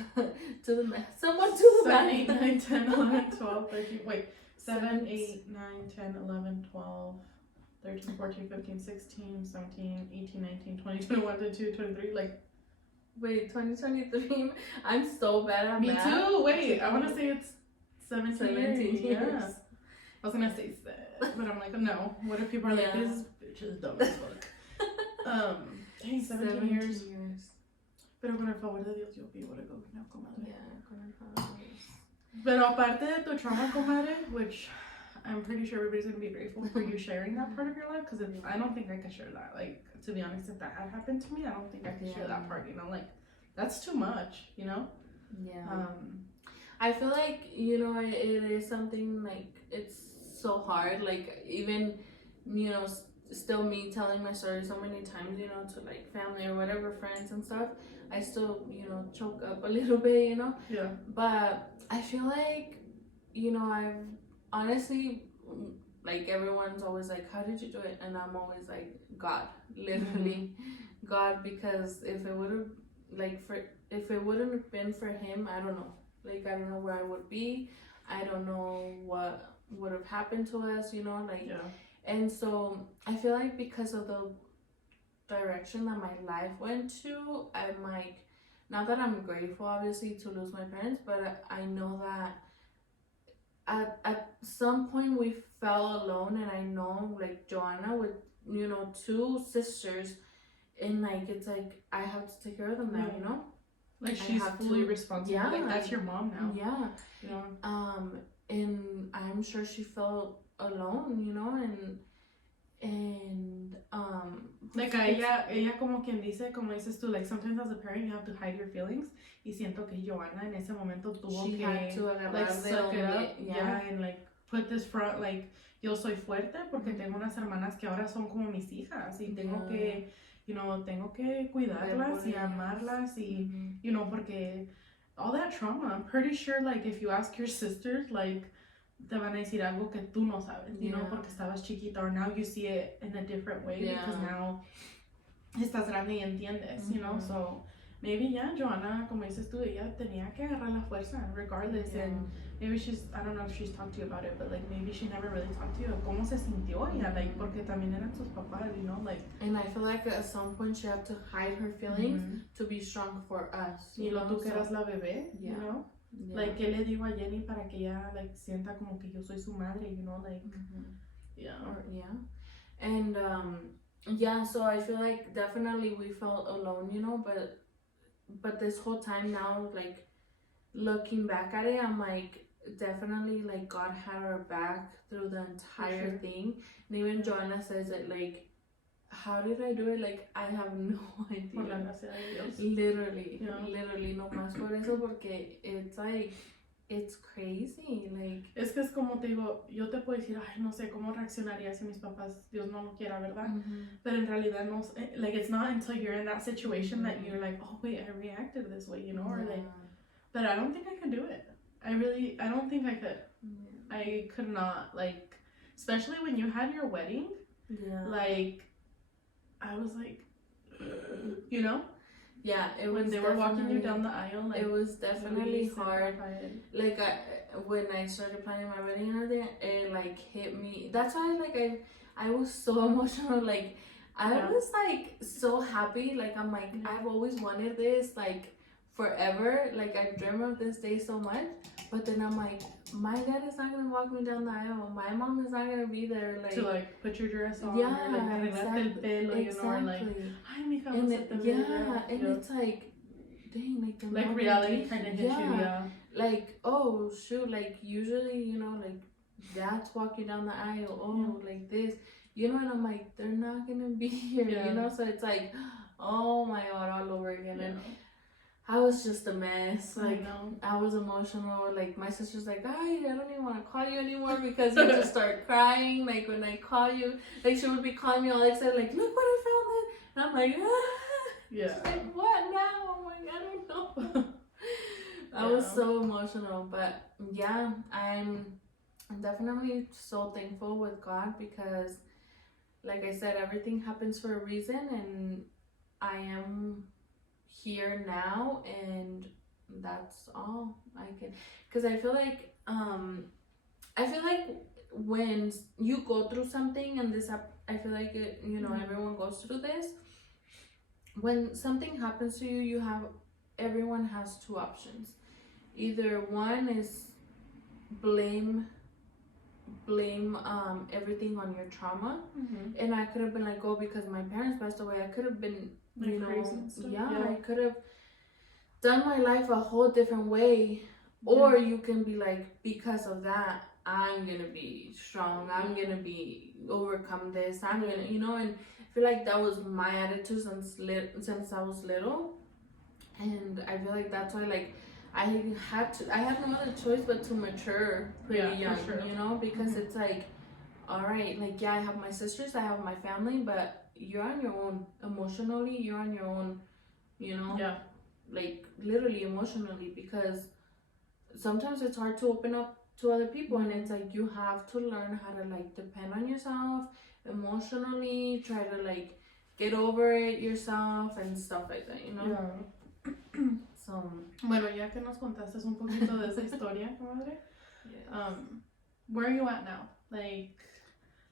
To the math. Someone to the math. 7, 8, 9, 10, 11, 12, 13, wait. 7, 8, 9, 10, 11, 12, 13, 14, 15, 16, 17, 18, 19, 20, 21, 22, 23, like. Wait, 2023? I'm so bad at math. Me too, wait, I want to say it's 17 years. Yeah. I was gonna say 6, but I'm like, no. What if people are like, this bitch is dumb as fuck? Dang, 17 years. Pero con el favor de Dios, you'll be able to go now, Comadre. Yeah, con el favor de Dios. Pero aparte de tu trauma, Comadre, which I'm pretty sure everybody's gonna be grateful for you sharing that part of your life, because I don't think I could share that. Like, to be honest, if that had happened to me, I don't think I could share that part, you know? Like, that's too much, you know? Yeah. I feel like, you know, it is something, like, it's so hard, like, even, you know, still me telling my story so many times, you know, to, like, family or whatever, friends and stuff, I still, you know, choke up a little bit, you know? Yeah. But I feel like, you know, I've honestly, like, everyone's always like, how did you do it? And I'm always like, God, literally. God, because if it would have, like, if it wouldn't have been for him, I don't know. Like, I don't know where I would be. I don't know what would have happened to us, you know, like. Yeah. And so I feel like because of the direction that my life went to, I'm like, not that I'm grateful obviously to lose my parents, but I know that at some point we felt alone, and I know, like, Joanna with, you know, 2 sisters, and like, it's like I have to take care of them now, you know, like, she's fully responsible. Yeah, like, that's your mom now. Yeah. You know, and I'm sure she felt alone, you know, and like, ella como quien dice, como dices tú, like, sometimes as a parent you have to hide your feelings, y siento que Joanna en ese momento tuvo que like suck it up, and like put this front, like, yo soy fuerte porque tengo unas hermanas que ahora son como mis hijas, y tengo que, you know, tengo que cuidarlas y amarlas, y you know, porque all that trauma, I'm pretty sure, like, if you ask your sisters, like, te van a decir algo que tú no sabes, you know, porque estabas chiquita, or now you see it in a different way, because now estás grande y entiendes, you know, so maybe, Joanna, como dices tú, ella tenía que agarrar la fuerza, regardless, and maybe I don't know if she's talked to you about it, but, like, maybe she never really talked to you, cómo se sintió ella, like, porque también eran sus papás, you know, like. And I feel like at some point she had to hide her feelings to be strong for us, you know, tú que eras la bebé, you know. Yeah. Like, ¿qué le digo a Jenie para que ella, like, sienta como que yo soy su madre, you know, like, and so I feel like definitely we felt alone, you know, but this whole time now, like, looking back at it, I'm like, definitely, like, God had our back through the entire thing, and even Joanna says it, like, how did I do it? Like, I have no idea. Por la gracia de Dios. Literally, no más por eso, porque it's like, it's crazy, like. Es que es como te digo, yo te puedo decir, ay, no sé cómo reaccionaría si mis papás, Dios no lo quiera, ¿verdad? Pero en realidad no, like, it's not until you're in that situation that you're like, oh wait, I reacted this way, you know, or like, but I don't think I could do it. I don't think I could. I could not, like, especially when you had your wedding, like, I was like, you know? Yeah, it was when they were walking you down the aisle, like, it was definitely hard. Like, when I started planning my wedding and everything, it, like, hit me. That's why, like, I was so emotional. Like, I was like so happy. Like, I'm like, I've always wanted this, like, forever. Like, I dream of this day so much. But then I'm like, my dad is not gonna walk me down the aisle. My mom is not gonna be there. Like, to like put your dress on, yeah, or like exactly. el pelo, you know, or like, hi, mija, and and it's like, dang, like reality kind of hits you, like, oh shoot, like usually, you know, like dads walk you down the aisle, like this, you know, and I'm like, they're not gonna be here, you know, so it's like, oh my god, all over again. And I was just a mess. Like, I was emotional. Like, my sister's like, I don't even want to call you anymore because you just start crying. Like, when I call you, like, she would be calling me all excited, like, look what I found it. And I'm like, yeah. Like, what now? I'm like, I don't know. I was so emotional. But yeah, I'm definitely so thankful with God because, like I said, everything happens for a reason, and I am here now, and that's all I can. Because I feel like when you go through something, and this I feel like it, you know, everyone goes through this. When something happens to you, everyone has two options. Either one is blame everything on your trauma, and I could have been like, oh, because my parents passed away, I could have been, you know, I could have done my life a whole different way. Or you can be like, because of that, I'm gonna be strong, I'm gonna be overcome this, I'm gonna, you know. And I feel like that was my attitude since I was little, and I feel like that's why, like, I had no other choice but to mature pretty young, you know, because it's like, all right, like, yeah, I have my sisters, I have my family, but you're on your own emotionally, you're on your own, you know, like, literally emotionally, because sometimes it's hard to open up to other people, and it's like, you have to learn how to, like, depend on yourself emotionally, try to, like, get over it yourself and stuff like that, you know. So, bueno, ya que nos contaste un poquito de esa historia, comadre, where are you at now? Like,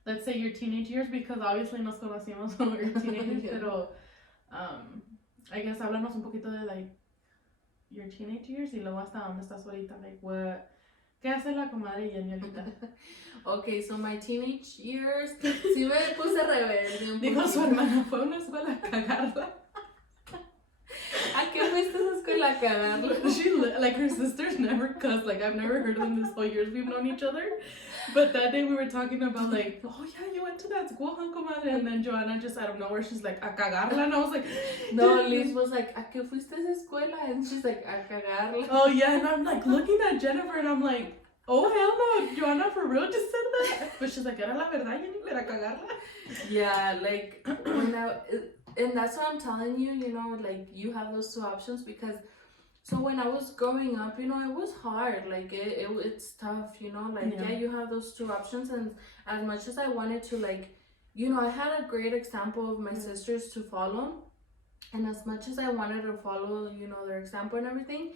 let's say your teenage years, because obviously nos conocimos when we were teenagers, pero I guess háblanos un poquito de, like, your teenage years y luego hasta dónde estás ahorita, like, ¿qué hace la comadre Jenie ahorita? Okay, so my teenage years, sí me puse rebelde. Dijo su hermana, fue a una escuela a cagarla. ¿A qué fuiste a esa escuela a cagarla? She, like, her sisters never cuss. Like, I've never heard them this whole years we've known each other. But that day we were talking about, like, oh yeah, you went to that school, huh, comadre? And then Joanna just out of nowhere, she's like, a cagarla. And I was like, no, Liz was like, ¿a qué fuiste a esa escuela? And she's like, a cagarla. Oh yeah, and I'm like looking at Jennifer, and I'm like, oh hell no, Joanna for real just said that? But she's like, era la verdad, Jenie, pero a cagarla. Yeah, like, and that's what I'm telling you, you know, like, you have those two options, because so when I was growing up, you know, it was hard, like, it's tough, you know, like, yeah, you have those two options, and as much as I wanted to, like, you know, I had a great example of my sisters to follow, and as much as I wanted to follow, you know, their example and everything,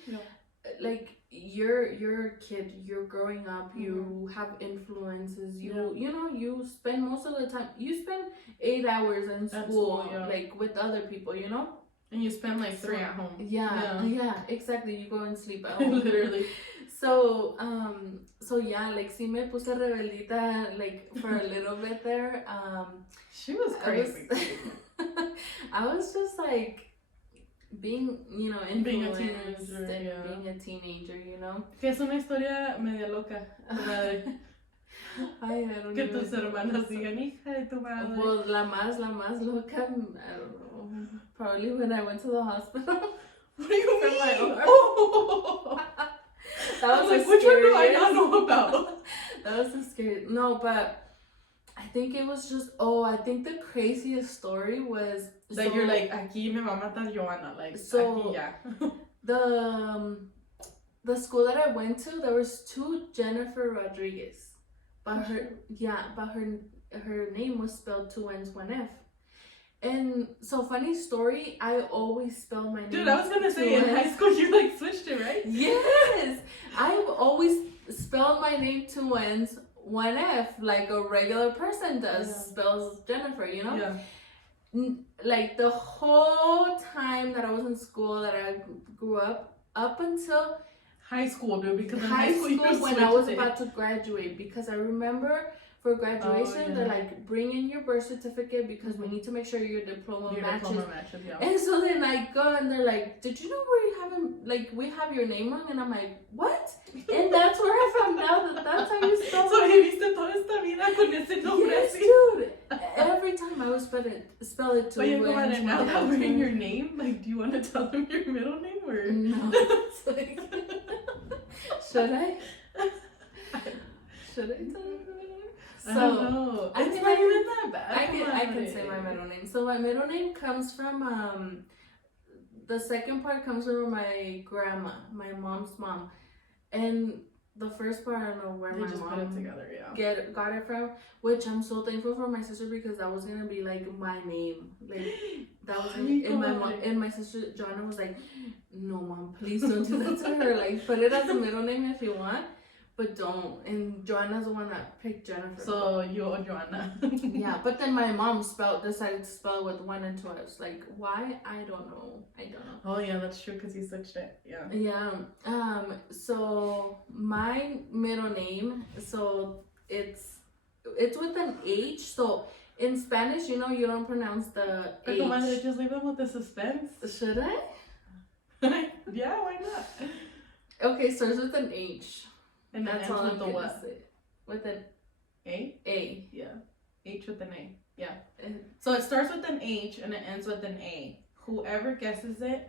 like, you're a kid, you're growing up, you have influences, you know, you spend most of the time, you spend 8 hours in school, like, with other people, you know, and you spend like 3 at home. Yeah, exactly, you go and sleep at home. Literally. So yeah, like, sí me puse rebeldita, like, for a little bit there. She was crazy. I was just like, being, you know, being a influenced teenager, and being a teenager, you know. Que es una historia media loca, madre. Ay, I don't Que tus hermanas digan, hija de tu madre. Well, la más loca, I don't know. Probably when I went to the hospital. What do you mean? My arm. Oh. That was like, which one do I not know about? That was so scary. No, but I think it was just, I think the craziest story was that you're like, aquí me va a matar Joanna, like, so aquí ya. The school that I went to, there was 2 Jennifer Rodriguez, but her name was spelled 2 N's 1 F. And so, funny story, I always spell my name. Dude, I was gonna say, in high school you like switched it, right? Yes, I've always spelled my name 2 N's one F like a regular person does, spells Jennifer, you know? Yeah. Like the whole time that I was in school, that I grew up until high school, dude, because in high school when I was it. about to graduate, because I remember for graduation they're like, bring in your birth certificate because we need to make sure your diploma matches. Yeah. And so then I go and they're like, did you know we have your name wrong? And I'm like, what? And that's where I found out that's how you spell it. So viviste toda esta vida con ese nombre. Yes, dude. Every time I would spell it too. But you know, now that we're in your name, like, do you want to tell them your middle name or no? It's like, should I? Should I tell them? So, I don't know. It's not even that bad. I can say my middle name. So my middle name comes from the second part comes from my grandma, my mom's mom, and the first part I don't know where my mom put it together, got it from. Which I'm so thankful for my sister because that was gonna be like my name, like that was and my mom and my sister Joanna was like, no mom, please don't do that to her. Like put it as a middle name if you want. But don't. And Joanna's the one that picked Jennifer. So you're Joanna. Yeah, but then my mom decided to spell with 1 and 2 F's. Like, why? I don't know. Oh yeah, that's true because you switched it. Yeah. Yeah. So my middle name, so it's with an H. So in Spanish, you know, you don't pronounce the H. Comadre, just leave them with the suspense. Should I? Yeah, why not? Okay, starts with an H. And that's all I'm gonna say. With an A? A. Yeah. H with an A. Yeah. So it starts with an H and it ends with an A. Whoever guesses it,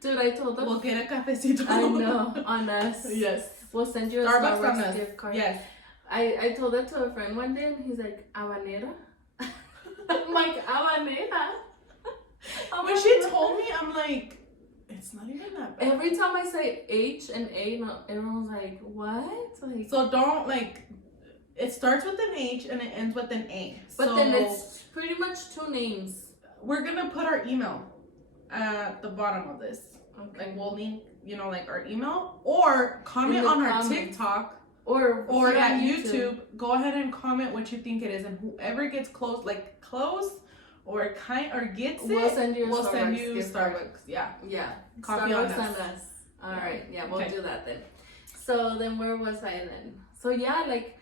dude, I told them we'll get a cafecito. I know, on us. Yes. We'll send you a Starbucks gift card. Yes. I told that to a friend one day and he's like, habanera? I'm like, habanera? When she told me, I'm like, it's not even that bad. Every time I say H and A, no, everyone's like, what? Like, so don't, like, it starts with an H and it ends with an A. But so then it's pretty much 2 names. We're going to put our email at the bottom of this. Okay. Like, we'll link, you know, like, our email. Or comment on our TikTok. Or at YouTube. Go ahead and comment what you think it is. And whoever gets close or gets we'll send you Starbucks. Yeah. Coffee Starbucks on us. All right. Yeah, we'll do that then. So then where was I then? So yeah, like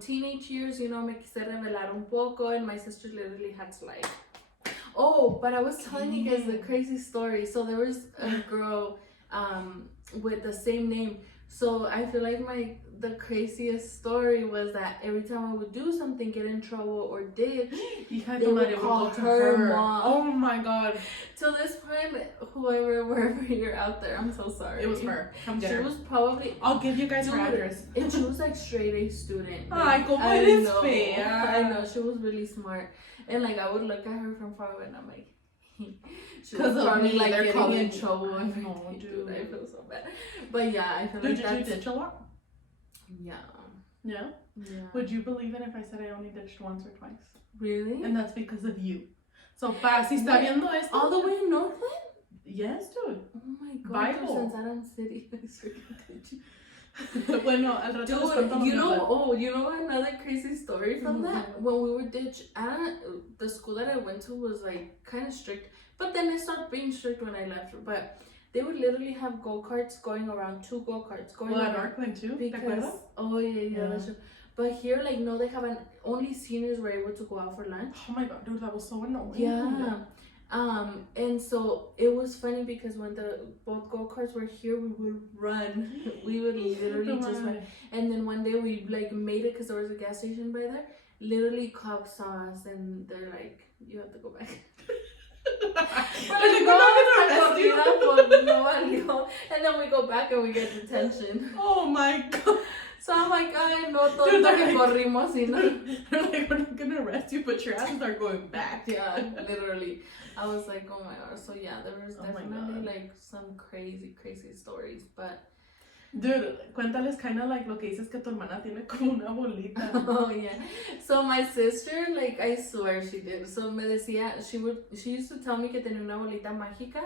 teenage years, you know, me quise revelar un poco and my sister literally had to like. Oh, but I was telling you guys the crazy story. So there was a girl with the same name. So I feel like the craziest story was that every time I would do something, get in trouble or ditch, they would call her mom. Oh my god. To this point, wherever you're out there, I'm so sorry. It was her. Come get her. She was probably... I'll give you guys her address. And she was like straight A student. Ay, como I eres know. fea. I know, she was really smart. And like I would look at her from far away and I'm like... Because of me, like getting in trouble. No, dude, I feel so bad. But yeah, I feel like that's... Did you ditch a lot? Yeah. Yeah? Yeah. Would you believe it if I said I only ditched once or twice? Really? And that's because of you. So, si está viendo esto... All the way in Northland? Yes, dude. Oh my god. Bible. Since Adam City. Bueno, al rato dude, you know another crazy story from that? When we were ditched, the school that I went to was like kind of strict, but then it stopped being strict when I left. But they would literally have go-karts going around, 2 go-karts going around. Well, at Arkland too? Because, oh yeah, that's true. But here, like, no, they haven't, only seniors were able to go out for lunch. Oh my god, dude, that was so annoying. Yeah. And so it was funny because when both go-karts were here, we would run. We would literally just run. And then one day we like made it because there was a gas station by there. Literally cops saw us and they're like, you have to go back. We're like, we're not gonna arrest you. And then we go back and we get detention. Oh my god. So I'm like, ay, no, todo que corrimos y no. They're like, we're not gonna arrest you, but your asses are going back. Yeah, literally. I was like, oh my god. So yeah, there was definitely like some crazy stories, but. Dude, cuéntales kind of like lo que dices que tu hermana tiene como una bolita. Oh yeah. So my sister, like I swear she did. So me decía, she used to tell me que tenía una bolita mágica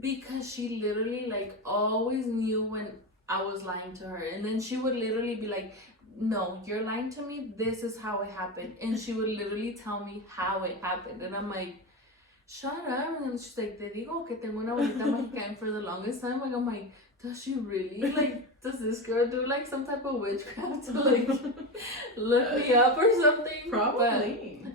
because she literally like always knew when I was lying to her. And then she would literally be like, no, you're lying to me. This is how it happened. And she would literally tell me how it happened. And I'm like, shut up. And then she's like, te digo que tengo una bolita mágica. And for the longest time, like, I'm like, does she really? Like, does this girl do like some type of witchcraft to like look me up or something? Probably.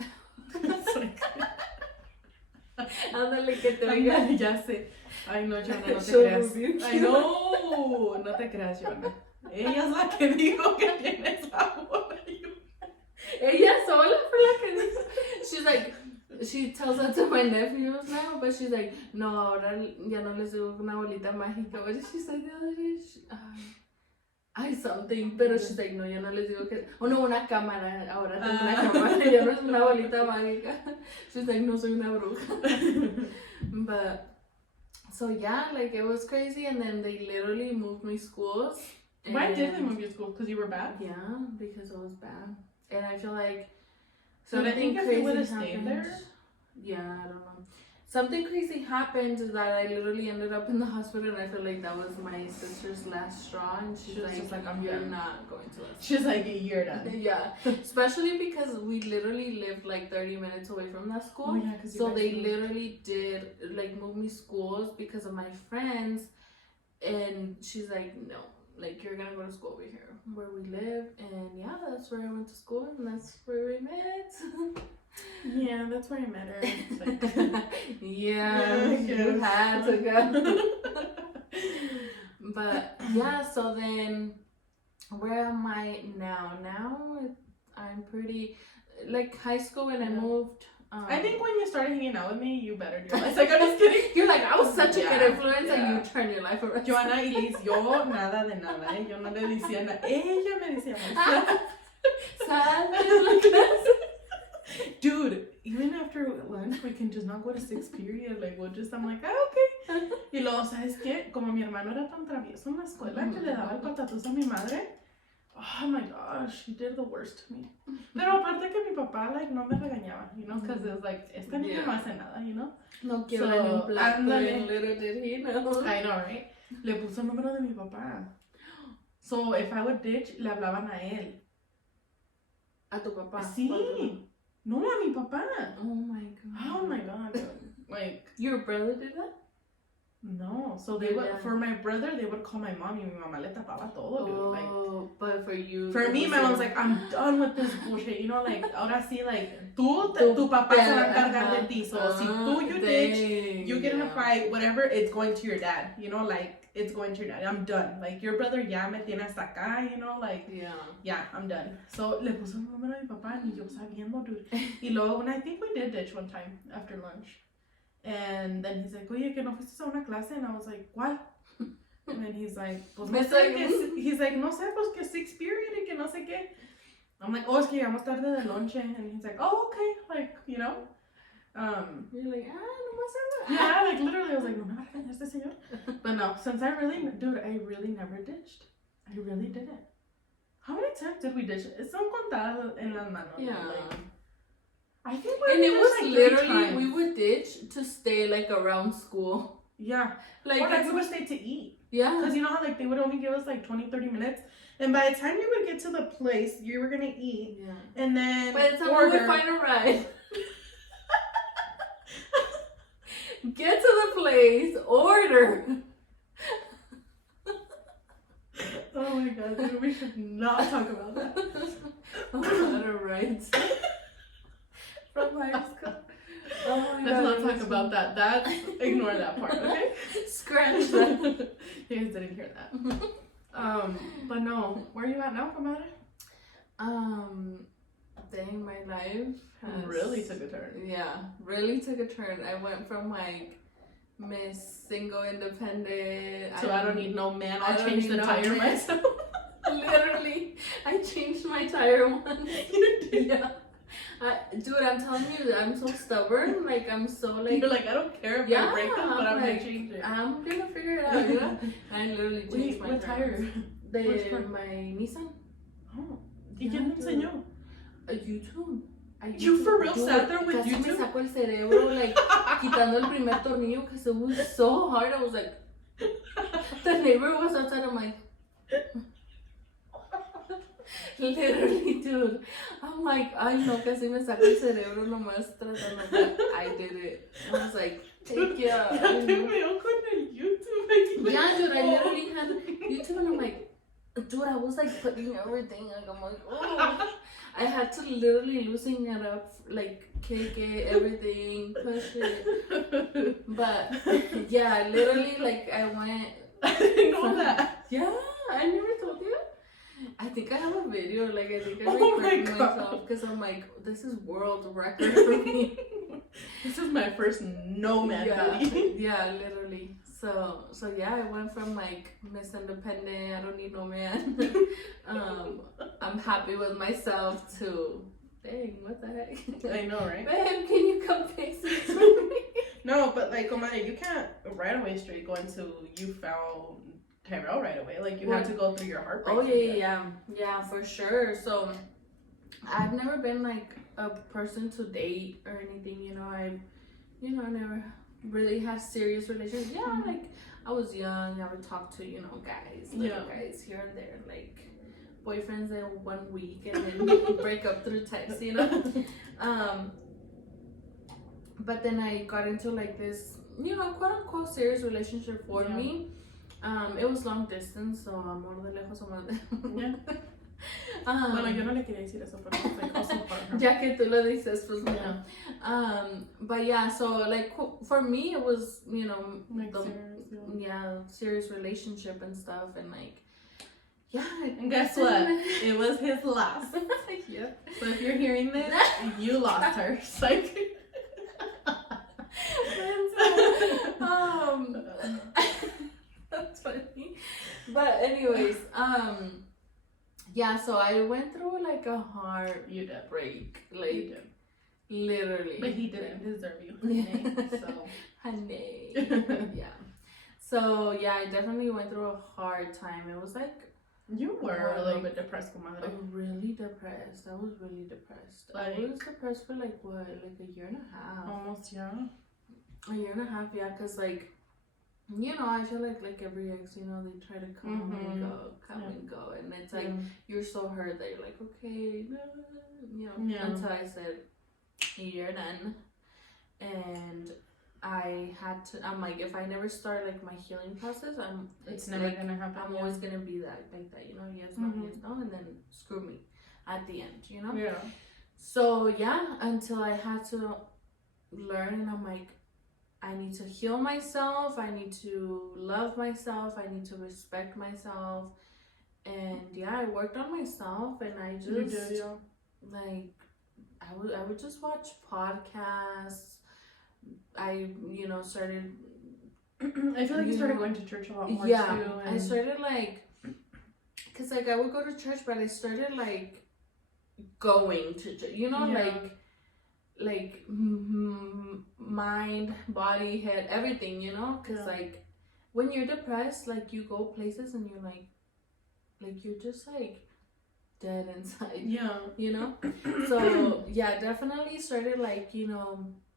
Ándale, que te diga. Ya sé. Ay, no, Joana, no te creas. Ay, no, no te creas, Joana. Ella es la que dijo que tienes la bola. Ella sola fue la que dijo. She's like, she tells that to my nephews now, but she's like, no, ahora ya no les digo una bolita mágica. What did she say the other day? Ay, something, pero she's like, no, ya no les digo que... Oh, no, una cámara, ahora tengo una cámara, ya no es una bolita mágica. She's like, no soy una bruja. But, so yeah, like, it was crazy, and then they literally moved me schools. Why did they move you to school? Because you were bad? Yeah, because it was bad. And I feel like so I think if you would have stayed happened. there? Yeah, I don't know. Something crazy happened that I literally ended up in the hospital, and I feel like that was my sister's last straw. And she's was just like, you're done. not going to us. She's like, you're done. Yeah, especially because we literally lived like 30 minutes away from that school. Oh, yeah, so they literally did like move me schools because of my friends. And she's like, no, like you're gonna go to school over here where we live. And yeah, that's where I went to school, and that's where we met. Yeah, that's where I met her. Like, yeah, you had to go. But yeah, so then where am I now? Now I'm pretty like high school when I moved. I think when you started hanging out with me, you bettered your life. Like, I'm just kidding. You're like, I was such a good influence, and you turned your life around. Joana y Liz, yo nada de nada, Yo no le decía nada. Ella me decía más. Dude, even after lunch, we can just not go to 6th period. Like, we'll just, I'm like, okay. Y luego, ¿sabes qué? Como mi hermano era tan travieso en la escuela que le daba el patatús a mi madre. Oh my gosh, he did the worst to me. Pero aparte que mi papá, like, no me regañaba, you know, because it was like, esta niña no hace nada, you know? No quiero ni un plato, little did he know. I know, right? Le puso el número de mi papá. So, if I would ditch, le hablaban a él. ¿A tu papá? Sí. No, a mi papá. Oh my god. Oh my god. Like, your brother did that? No, so they would, for my brother, they would call my mom, y mi mamá le tapaba todo, dude. Like, but for you, for me, my mom's like, I'm done with this bullshit, you know, like, ahora sí, like, tu papá se va a encargar de ti, so si tú, you ditch, you get in a fight, whatever, it's going to your dad, you know, like, it's going to your dad, I'm done, like, your brother ya me tiene hasta acá, you know, like, yeah, I'm done. So, le puso el número de mi papá, ni yo sabiendo, dude, y luego, and I think we did ditch one time, after lunch. And then he's like, oye, que no fuiste a una clase? And I was like, ¿cuál? And then he's like, pues no sé, he's like, no sé, pues que 6th period y que no sé qué. I'm like, oh, es que llegamos tarde de lonche. And he's like, oh, okay, like, you know. You're like, no pasa nada. Yeah, like, literally, I was like, no me va a regañar este señor. But no, since I really never ditched. I really didn't. How many times did we ditch? Son contadas en las manos. Yeah. Like, I think we and it was like literally, we would ditch to stay like around school. Yeah. Like, or like we would stay to eat. Yeah. Because you know how like they would only give us like 20-30 minutes. And by the time you would get to the place, you were going to eat. Yeah. And then by the time we would find a ride. Get to the place, order. Oh my god, dude, we should not talk about that. A lot of rides. From high school. Oh my Let's god, not talk about that. That's ignore that part, okay? Scratch that. You guys didn't hear that. But no, where are you at now, Comadre? Dang, my life really took a turn. Yeah, really took a turn. I went from like Miss Single Independent to I don't need no man. I'll change the tire myself. Literally, I changed my tire once. You did? Yeah. Dude, I'm telling you, I'm so stubborn. Like, I'm so like. You're like, I don't care if I break them, but I'm gonna change it. I'm gonna figure it out, you know? I literally changed my tire. My Nissan. Oh. ¿Y quién te enseñó? YouTube. You for real sat there with casi YouTube? Me sacó el cerebro, like, quitando el primer tornillo, because it was so hard. I was like, the neighbor was outside. I'm like, Literally, dude. I'm like, ay, no, casi me saca el cerebro nomás tratando, but I did it. I was like, take ya. Ya te veo con el YouTube. Yeah, dude, I literally had YouTube and I'm like, dude, I was like putting everything, like, I'm like, oh. I had to literally loosen it up, like, kick it, everything, push it. But, yeah, literally, like, I went. I didn't know that. Yeah, I never told you. I think I have a video, like, I think I Oh my recorded God. myself, because I'm like, this is world record for me. This is my first no man booty. Yeah, literally. So yeah, I went from like Miss Independent, I don't need no man. I'm happy with myself to, dang, what the heck? I know, right? Babe, can you come fix this for me? No, but like, Comadre, you can't right away straight go into you found Tyrell right away. Like, you had to go through your heartbreak. Oh yeah, for sure. So I've never been like a person to date or anything. I never really had serious relationships. Yeah, like I was young. I would talk to guys, little guys here and there, like boyfriends in 1 week, and then break up through text. But then I got into like this, quote unquote serious relationship for me. It was long distance, so amor de lejos, amor de... Yeah. Bueno, yo no le quería decir eso, pero it's like also part of her. Ya que tú lo dices, pues bueno. But yeah, so like for me it was, Like serious relationship and stuff, and like, yeah. And guess what? It was his loss. Yeah. So if you're hearing this, you lost her. Like. That's funny. But anyways, yeah, so I went through like a heartbreak, like You did. literally. But he didn't deserve you. Honey, so. Honey. Yeah. So yeah, I definitely went through a hard time. It was like You were a little bit depressed, Comadre. really depressed. I was really depressed. Like, I was depressed for like what, like a year and a half. Almost, yeah. A year and a half, yeah, because like, I feel like every ex, they try to come and go, and it's like you're so hurt that you're like, okay, until I said you're done, and I'm like, if I never start like my healing process, it's never like, gonna happen. I'm always gonna be like that, yes, no, yes, no, and then screw me at the end, Yeah. So yeah, until I had to learn, and I'm like, I need to heal myself, I need to love myself, I need to respect myself, and yeah, I worked on myself, and I just like I would just watch podcasts. I started. I feel like you started going to church a lot more too. Yeah, I started like, cause like I would go to church, but I started like going to church, like mind, body, head, everything, because like when you're depressed, like you go places and you're like you're just like dead inside, so yeah, definitely started like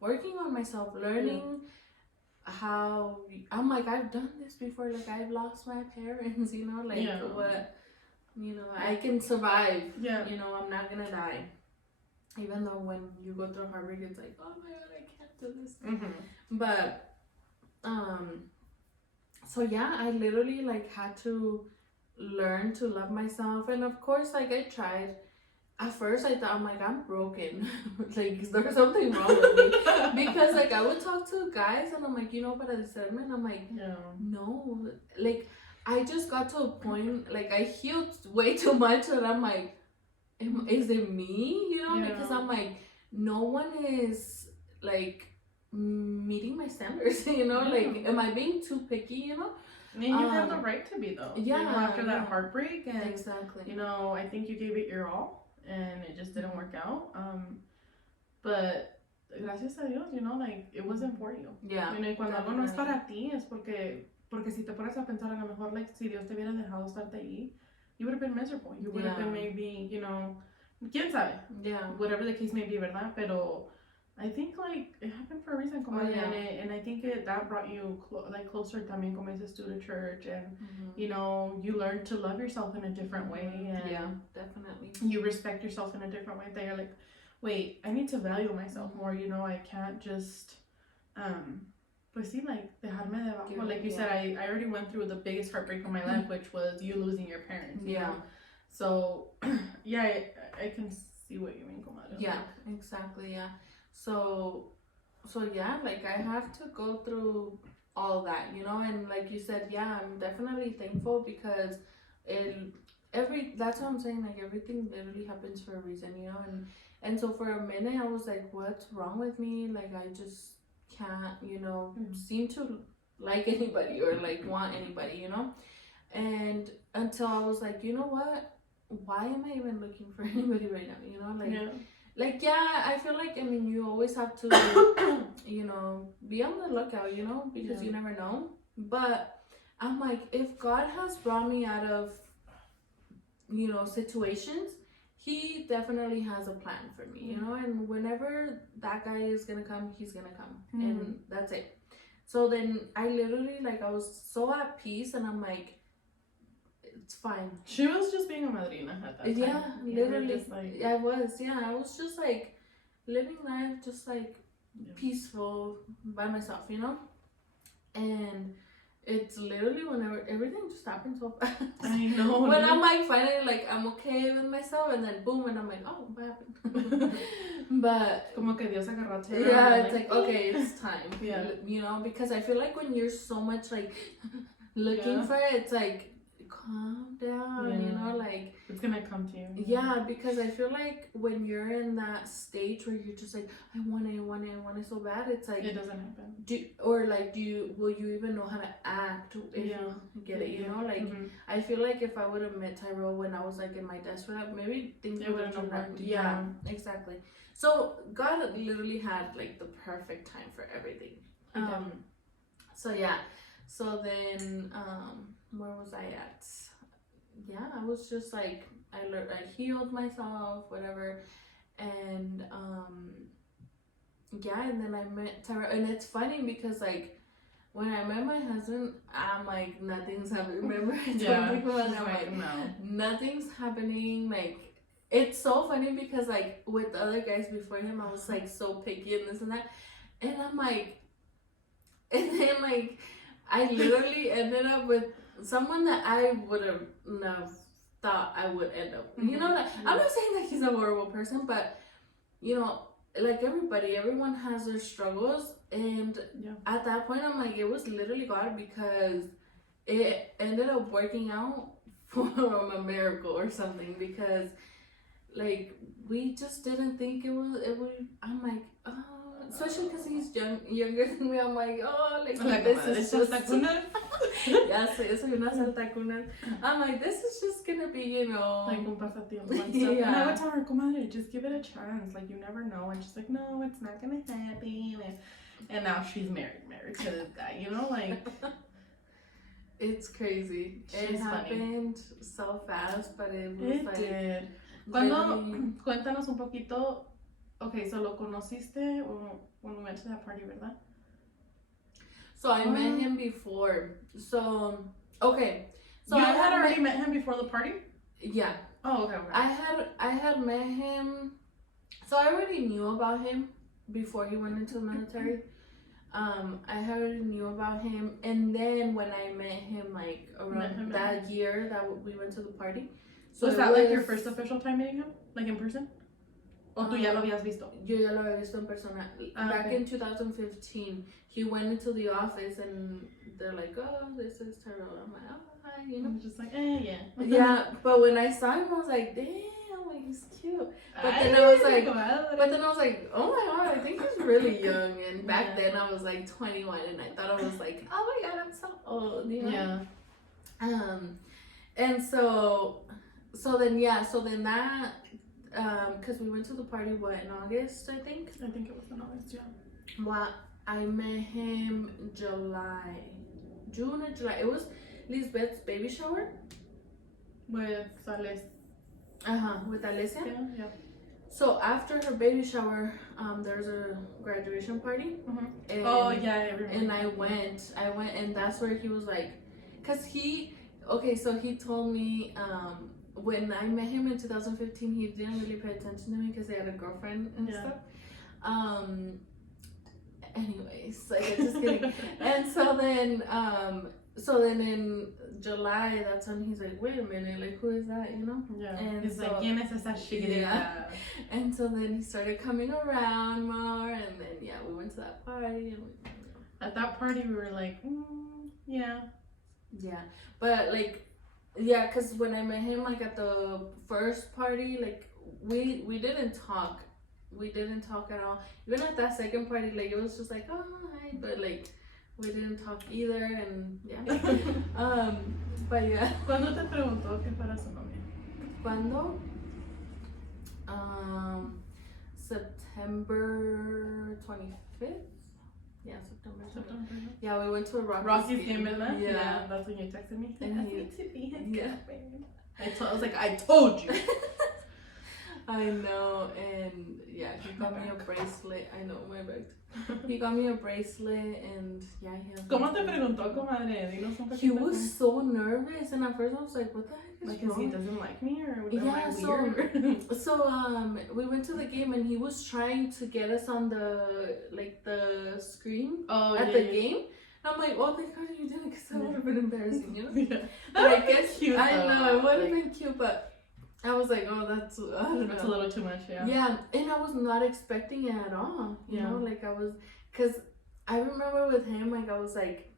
working on myself, learning how I'm like, I've done this before, like I've lost my parents, what I can survive, I'm not gonna die. Even though when you go through heartbreak, it's like, oh my god, I can't do this. But, so yeah, I literally like had to learn to love myself. And of course, like I tried. At first, I thought, I'm like, I'm broken. Like, there's something wrong with me. Because like I would talk to guys and I'm like, para decirme, and I'm like, no. Like, I just got to a point, like I healed way too much, and I'm like, is it me? Because I'm like, no one is like meeting my standards, like, am I being too picky, And you have the right to be, though. After that heartbreak, and exactly, I think you gave it your all, and it just didn't work out. But gracias a Dios, like, it wasn't for you. Yeah. Y cuando algo no es para ti, es porque si te pones a pensar, a lo mejor, like, si Dios te hubiera dejado estarte ahí, you would have been miserable. You would have been maybe, quién sabe. Yeah. Whatever the case may be, ¿verdad? Pero I think like it happened for a reason. and I think that brought you like closer también, como dices, to the church, and you know, you learn to love yourself in a different way, and yeah, definitely. You respect yourself in a different way. That you're like, wait, I need to value myself more. You know, I can't just pues sí, like dejarme de abajo. Like you said, I already went through the biggest heartbreak of my life, which was you losing your parents. You know? So yeah, I can see what you mean, Comadre. Yeah, exactly. Yeah. So yeah, like I have to go through all that, you know, and like you said, yeah, I'm definitely thankful because that's what I'm saying, like everything literally happens for a reason, you know, and so for a minute I was like, what's wrong with me? Like I just can't, you know, seem to like anybody or like want anybody, you know, and until I was like, you know what? Why am I even looking for anybody right now? You know, like I feel like, I mean, you always have to, you know, be on the lookout, you know, because you never know. But I'm like, if God has brought me out of, you know, situations, He definitely has a plan for me, you know, and whenever that guy is gonna come, he's gonna come, and that's it. So then I literally, like, I was so at peace, and I'm like, it's fine. She was just being a madrina at that time. Yeah, literally. Like, I was just like living life just like peaceful by myself, you know? And it's literally whenever everything just happens so fast. I know. When I'm like finally like I'm okay with myself, and then boom, and I'm like, oh, what happened? But como que Dios agarró. Yeah, it's like okay, it's time. Yeah, you know, because I feel like when you're so much like looking for it, it's like, calm down, you know, like it's gonna come to you. Yeah, because I feel like when you're in that stage where you're just like, I want it so bad, it's like it doesn't happen. Will you even know how to act if you get it, you know? Like I feel like if I would have met Tyrell when I was like in my desperate, maybe things would have turned out. Yeah, exactly. So God literally had like the perfect time for everything. So yeah. So then where was I at? Yeah, I was just like, I healed myself, whatever, and and then I met Tara, and it's funny because like when I met my husband, I'm like, nothing's happening. Remember, I told people, and I'm like, no, nothing's happening. Like it's so funny because like with the other guys before him, I was like so picky and this and that, and I'm like, and then like I literally ended up with someone that I would have never thought I would end up. You know, like, I'm not saying that he's a horrible person, but you know, like everyone has their struggles, and at that point, I'm like, it was literally God, because it ended up working out from a miracle or something, because like we just didn't think it would. I'm like, oh. Especially because he's younger than me, I'm like, oh, like this is just yeah, soy una saltacunas. I'm like, this is just gonna be, you know, like un pasatiempo and stuff. And I would tell her, Comadre, just give it a chance, like you never know. And she's like, no, it's not gonna happen. And now she's married to this guy, you know, like it's crazy. It happened so fast, but it was like did. Cuéntanos un poquito. Okay, so lo conociste when we went to that party, ¿verdad? So I met him before. So, okay. So you had already met him before the party? Yeah. Oh, okay. I had met him. So I already knew about him before he went into the military. I already knew about him, and then when I met him, like around that year that we went to the party. So was that like your first official time meeting him, like in person? ¿O tú ya lo habías visto? Yo ya lo había visto en persona. Back in 2015, he went into the office and they're like, oh, this is Tyrell. I'm like, oh, hi, you know. I'm just like, yeah. Yeah, but when I saw him, I was like, damn, like he's cute. But then I was like, oh my God, I think he's really young. And back then I was like 21, and I thought I was like, oh my God, I'm so old, you know? Yeah. And so then that. Because we went to the party, in August, I think? I think it was in August, yeah. Well, I met him June or July. It was Lisbeth's baby shower. With Alessia. With Alessia. Yeah. So after her baby shower, there's a graduation party. And, oh yeah, I remember. And I went, and that's where he was like, cause he told me when I met him in 2015, he didn't really pay attention to me because he had a girlfriend and stuff. Anyways, like I'm just kidding. And so then in July, that's when he's like, wait a minute, like who is that, you know? Yeah. And he's so, like, ¿quién es esa chiquita? Yeah. And so then he started coming around more, and then we went to that party. And at that party, we were like, yeah. Yeah, but like, yeah, cause when I met him, like at the first party, like we didn't talk. We didn't talk at all. Even at that second party, like it was just like, oh hi, but like we didn't talk either, and yeah. But yeah. ¿Cuándo te preguntó que fuera su novia? ¿Cuándo? September 25th. Yeah, September. Yeah, we went to a Rockies game, ¿verdad? Yeah, that's when you texted me. And I he, need to be his girlfriend. I was like, I told you. I know, and yeah, he got me a bracelet. I know, my bag. He got me a bracelet, and yeah, he has. ¿Cómo te preguntó, comadre? Dinos un poquito. He was so nervous, and at first I was like, "What the heck is like, wrong?" He doesn't like me, or yeah, am I weird? So we went to the game, and he was trying to get us on the screen at the game. I'm like, oh, thank God you didn't, because that would have been embarrassing, you know? Yeah. But I guess cute. I know it would have been cute, but I was like, oh, that's I don't know. It's a little too much, yeah. Yeah, and I was not expecting it at all. You know, like I was, cause I remember with him, like I was like,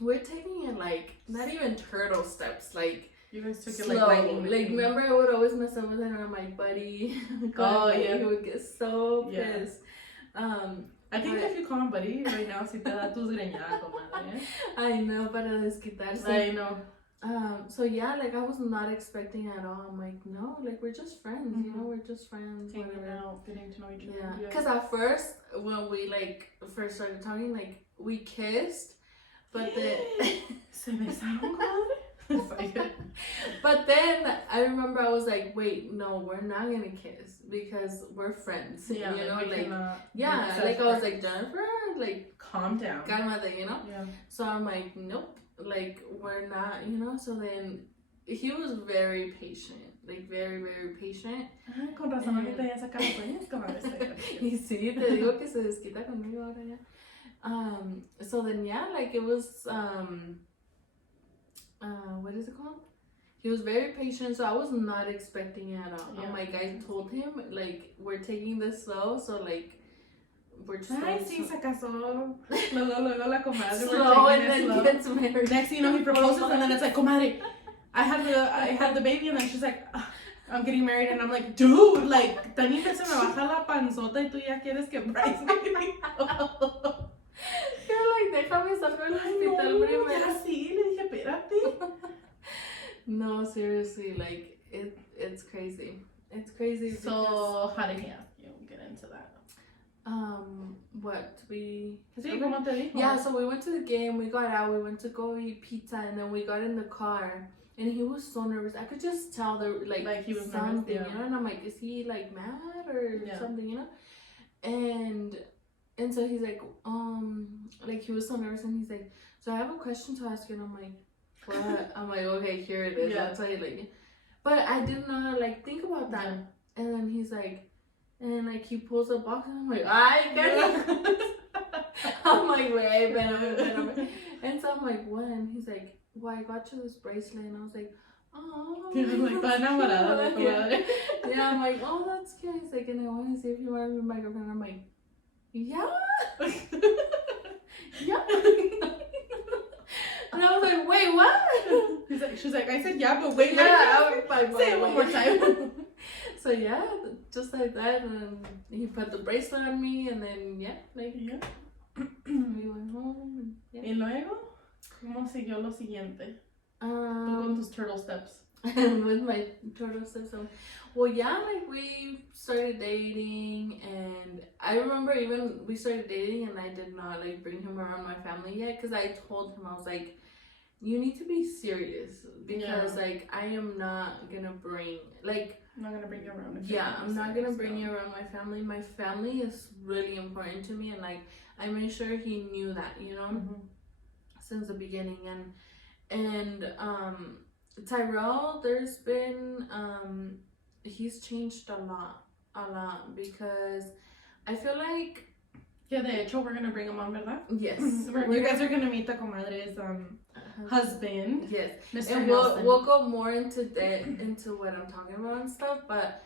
we're taking it like not even turtle steps, like. You guys took slow. it like lightning. Like remember, I would always mess up with him, and I'm like, buddy. Oh yeah. He would get so pissed. I think if you call him buddy right now, si te da tus greñadas, comadre. I know, para desquitarse. I know. So yeah, like I was not expecting at all. I'm like, no, like we're just friends, you know, we're just friends. Hanging out, getting to know each other. Yeah, because at first, when we like first started talking, like we kissed, but then se besaron, comadre. But then I remember I was like, wait, no, we're not gonna kiss because we're friends. Yeah, you know, like like I was like, Jennifer, like calm down. Cálmate, you know? Yeah. So I'm like, nope, like we're not, you know. So then he was very patient, like very, very patient. Con razón ahorita ya saca las uñas, comadre. Y sí, te digo que se desquita conmigo ahora ya. So then like it was what is it called? He was very patient, so I was not expecting it at all. Yeah. Like I told him, like we're taking this slow, so like we're just. Ay, sí, se casó. Luego la comadre. Slow, and then gets married. Next thing you know, he proposes, and then it's like, comadre, I had the baby, and then she's like, I'm getting married, and I'm like, dude, like, también se me baja la panzota y tú ya quieres que Bryce me. You're like, déjame salgo del hospital primero. Ya sí, le dije, espérate. No, seriously, like it's crazy. It's crazy. So how did he ask you get into that? What we? Sí, ¿cómo te dijo? Yeah, so we went to the game. We got out. We went to go eat pizza, and then we got in the car. And he was so nervous. I could just tell there like he was something, nervous, you know. And I'm like, is he like mad or something, you know? And so he's like, like he was so nervous, and he's like, so I have a question to ask you. And I'm like, what? I'm like, okay, here it is. I'll tell you later. But I did not like think about that. Yeah. And then he's like, and then like he pulls a box, and I'm like, I get I'm like, wait, but and so I'm like, what? And he's like, well, I got you this bracelet, and I was like, oh. Yeah, I'm like, oh, that's cute. He's like, and I want to see if you want to be my girlfriend. I'm like, yeah. Yeah. And I was like, wait, what? She's like, I said yeah, but wait, say it one more time. So yeah, just like that, and he put the bracelet on me, and then we went home. And, ¿Y luego? ¿Cómo siguió lo siguiente? Tú con tus turtle steps. With my turtle steps. Well, like we started dating, and I remember even we started dating, and I did not like bring him around my family yet, because I told him, I was like, you need to be serious because like I am not gonna bring like I'm not gonna bring you around. I'm not gonna bring you around my family. My family is really important to me, and like I made sure he knew that, you know, since the beginning. And Tyrell, there's been he's changed a lot because I feel like de hecho we're gonna bring him on, ¿verdad? Yes. You guys are gonna meet the Comadre's husband. Yes. Mr. And we'll go more into what I'm talking about and stuff, but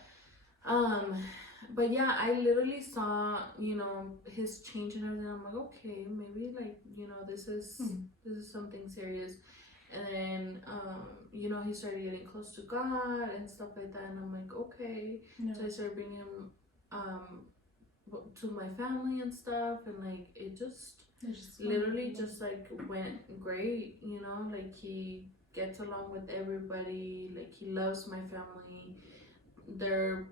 yeah, I literally saw, you know, his change and everything. I'm like, okay, maybe like, you know, this is something serious. And then you know, he started getting close to God and stuff like that, and I'm like, okay. So I started bringing him to my family and stuff, and like it just literally just like went great, you know, like he gets along with everybody, like he loves my family. They're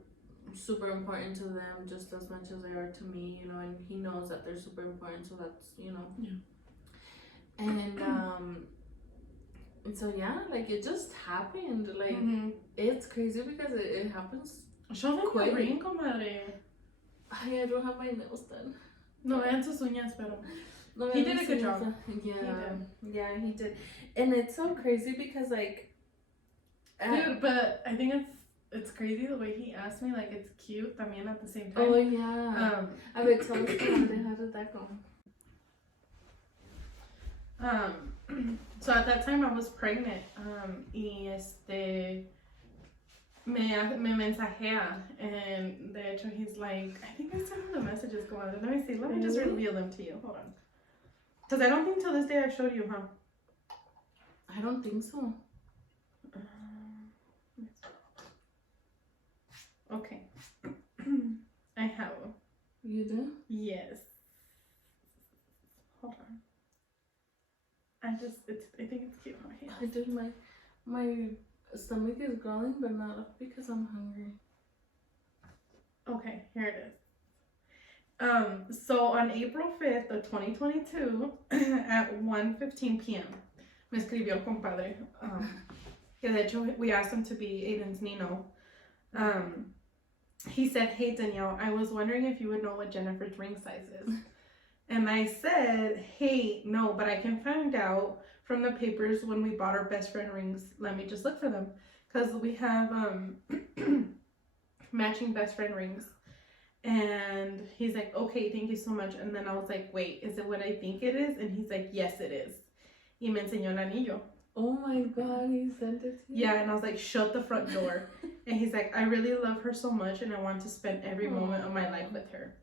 super important to them just as much as they are to me, you know, and he knows that they're super important, so that's, you know. And so yeah, like it just happened, like it's crazy because it happens. Show them your ring, comadre. I don't have my nails done. No, vean sus uñas, pero he did a good job. Yeah, he did. And it's so crazy because like dude, but I think it's crazy the way he asked me, like it's cute también at the same time. Oh yeah. I would tell us how did that go? So at that time I was pregnant, y me mensajea, and de hecho he's like, I think I sent him the messages, go on, let me see, let me just reveal them to you, hold on, because I don't think till this day I showed you, huh? I don't think so. Okay. I have them. You do? Yes. Hold on. I think it's cute. I did my stomach is growling, but not because I'm hungry. Okay, here it is. So on April 5th of 2022, at 1:15 p.m., me escribió el compadre. Que de hecho we asked him to be Aiden's Nino. He said, "Hey Danielle, I was wondering if you would know what Jennifer's ring size is." And I said, "Hey, no, but I can find out from the papers when we bought our best friend rings. Let me just look for them, because we have matching best friend rings." And he's like, "Okay, thank you so much." And then I was like, "Wait, is it what I think it is?" And he's like, "Yes, it is." Y me enseñó el anillo. Oh my God, he sent it to you? Yeah, and I was like, "Shut the front door." And he's like, "I really love her so much, and I want to spend every moment of my life with her."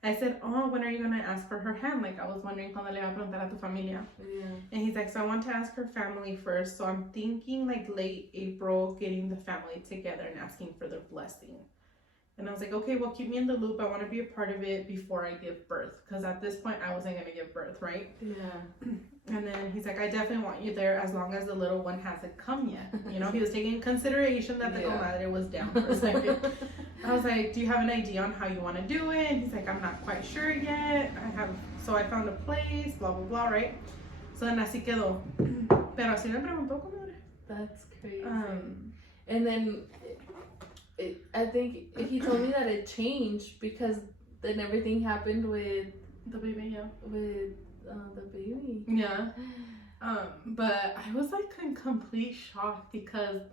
I said, "Oh, when are you gonna ask for her hand? Like, I was wondering cuando le iba a preguntar a tu familia." Yeah. And he's like, "So I want to ask her family first. So I'm thinking like late April, getting the family together and asking for their blessing." And I was like, "Okay, well, keep me in the loop. I want to be a part of it before I give birth, because at this point I wasn't gonna give birth, right?" Yeah. And then he's like, "I definitely want you there as long as the little one hasn't come yet." You know, he was taking in consideration that the comadre was down for a second. I was like, "Do you have an idea on how you want to do it?" And he's like, "I'm not quite sure yet. I found a place, blah, blah, blah," right? So then así quedó. Pero así me preguntó, comadre. That's crazy. And then I think he told me that it changed because then everything happened with the baby, yeah. With the baby. Yeah. But I was like in complete shock because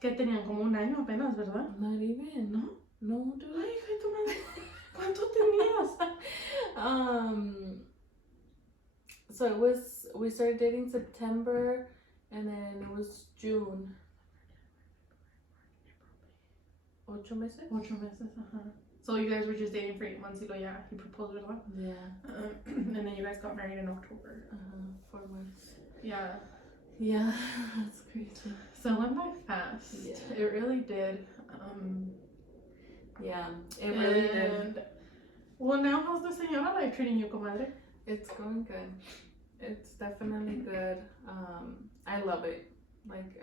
que tenían como un año apenas, ¿verdad? Not even. No. No, dude. Ay, hija, tu madre. ¿Cuánto tenías? So we started dating September, and then it was June. 8 meses? 8 meses, So you guys were just dating for 8 months, y luego ya he proposed, ¿verdad? Yeah. And then you guys got married in October. 4 months. Yeah. Yeah, that's crazy. So it went by fast. Yeah. It really did. Yeah, it really did. Well, now how's the señora life treating you, comadre? It's going good. It's definitely good. I love it. Like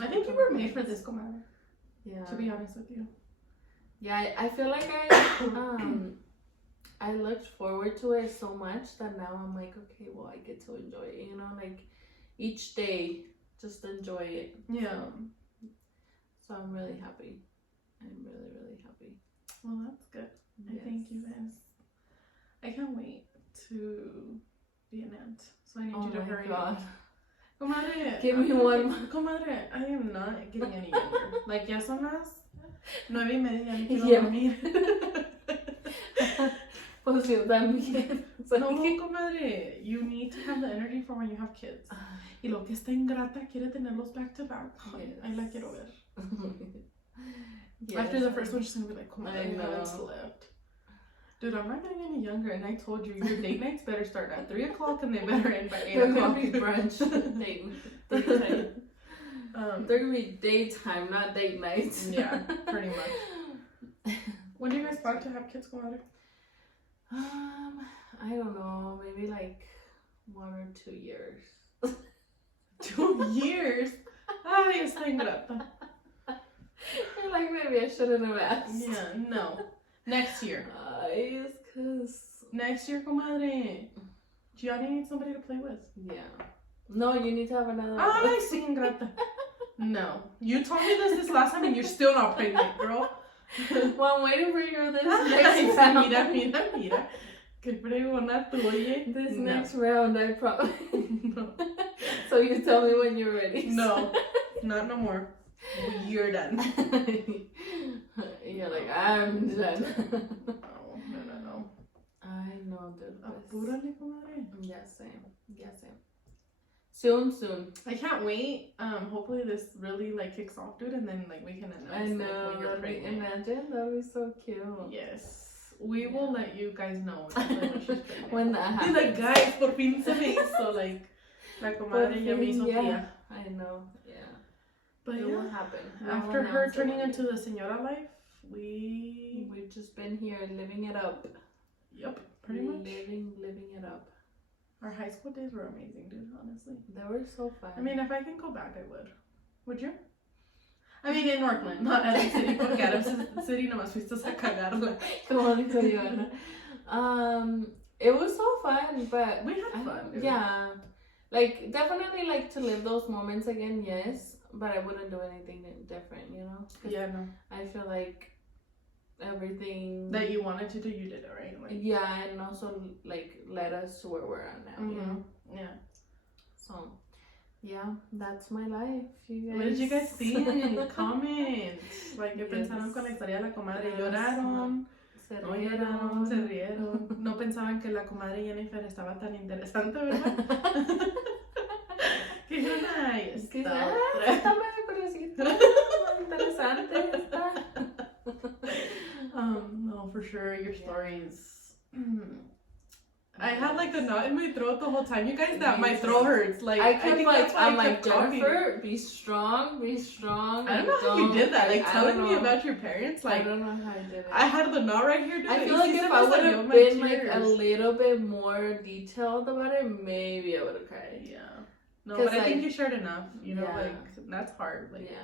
I think you were made for this, comadre. Yeah. To be honest with you. Yeah, I feel like I looked forward to it so much that now I'm like, okay, well, I get to enjoy it. You know, like each day, just enjoy it. Yeah. So I'm really happy. I'm really, really happy. Well, that's good. Yes. I thank you guys. I can't wait to be an aunt. So I need you to hurry up. Comadre, give me one. Comadre, I am not getting any younger. Like, ya son las 9:30, ya me quiero dormir. Pues yo también. No, comadre, you need to have the energy for when you have kids. Y lo que está ingrata quiere tenerlos back to back. Yes. Ahí la quiero ver. Yes. After the first one, she's gonna be like, comadre, I haven't slept. Dude, I'm not getting any younger, and I told you, your date nights better start at 3 o'clock and they better end by 8 They're o'clock. gonna be brunch date time. They're gonna be daytime, not date nights. Yeah, pretty much. When do you guys plan to have kids, comadre? I don't know, maybe like 1 or 2 years. 2 years? Ay, está ingrata. You're like, maybe I shouldn't have asked. Yeah, no. Next year. It's cause... Next year, comadre. Gianni needs somebody to play with. Yeah. No, you need to have another... Ay, sí, ingrata. No. You told me this last time and you're still not pregnant, girl. Well, I'm waiting for you this Ay, next round. mira. Qué fregona tú, oye. This No. next round, I promise. No. So you tell me when you're ready. No. Not no more. You're done. You're like, I'm done. No. I know, dude. Apúrale, comadre. Yeah, same. Soon. I can't wait. Hopefully this really like kicks off, dude, and then like we can announce I know. like, when you're pregnant. Imagine, that'd be so cute. Yes. We will let you guys know when she's pregnant. When that He's happens. like, guys, por fin se me hizo. Like, la comadre ya me hizo tía. I know. Yeah. But it yeah, will happen. after her turning into the señora life, we've just been here living it up. Yep, pretty much. Living it up. Our high school days were amazing, dude, honestly. They were so fun. I mean, if I can go back, I would. Would you? I mean, in Northland, not Adams City, porque Adams City nomás fuiste a cagarla. Como dijo Joanna. It was so fun, but... We had fun, dude. Yeah. Like, definitely like to live those moments again, yes. But I wouldn't do anything different, you know? Yeah, no. I feel like everything... That you wanted to do, you did it, right? Like, yeah, and also, like, led us to where we're at now, you know? Yeah. So, yeah, that's my life, you guys. What did you guys think? Comment. Like, ¿qué pensaron con la historia de la comadre? ¿Lloraron? Se No lloraron, se rieron. No pensaban que la comadre Jennifer estaba tan interesante, ¿verdad? Que dijeron, ay, está más curiosita, más interesante está. No, for sure, your stories. I had like a knot in my throat the whole time. You guys, that my throat hurts. Like I kept think like, that's why I'm I like, kept talking. Jennifer, be strong. I don't know how you did that. Like telling me know. about your parents. Like I don't know how I did it. I had the knot right here. Dude. I feel like if I would have been like a little bit more detailed about it, maybe I would have cried. Yeah. No, but I like, think you shared enough. You know, yeah. like that's hard. Like yeah.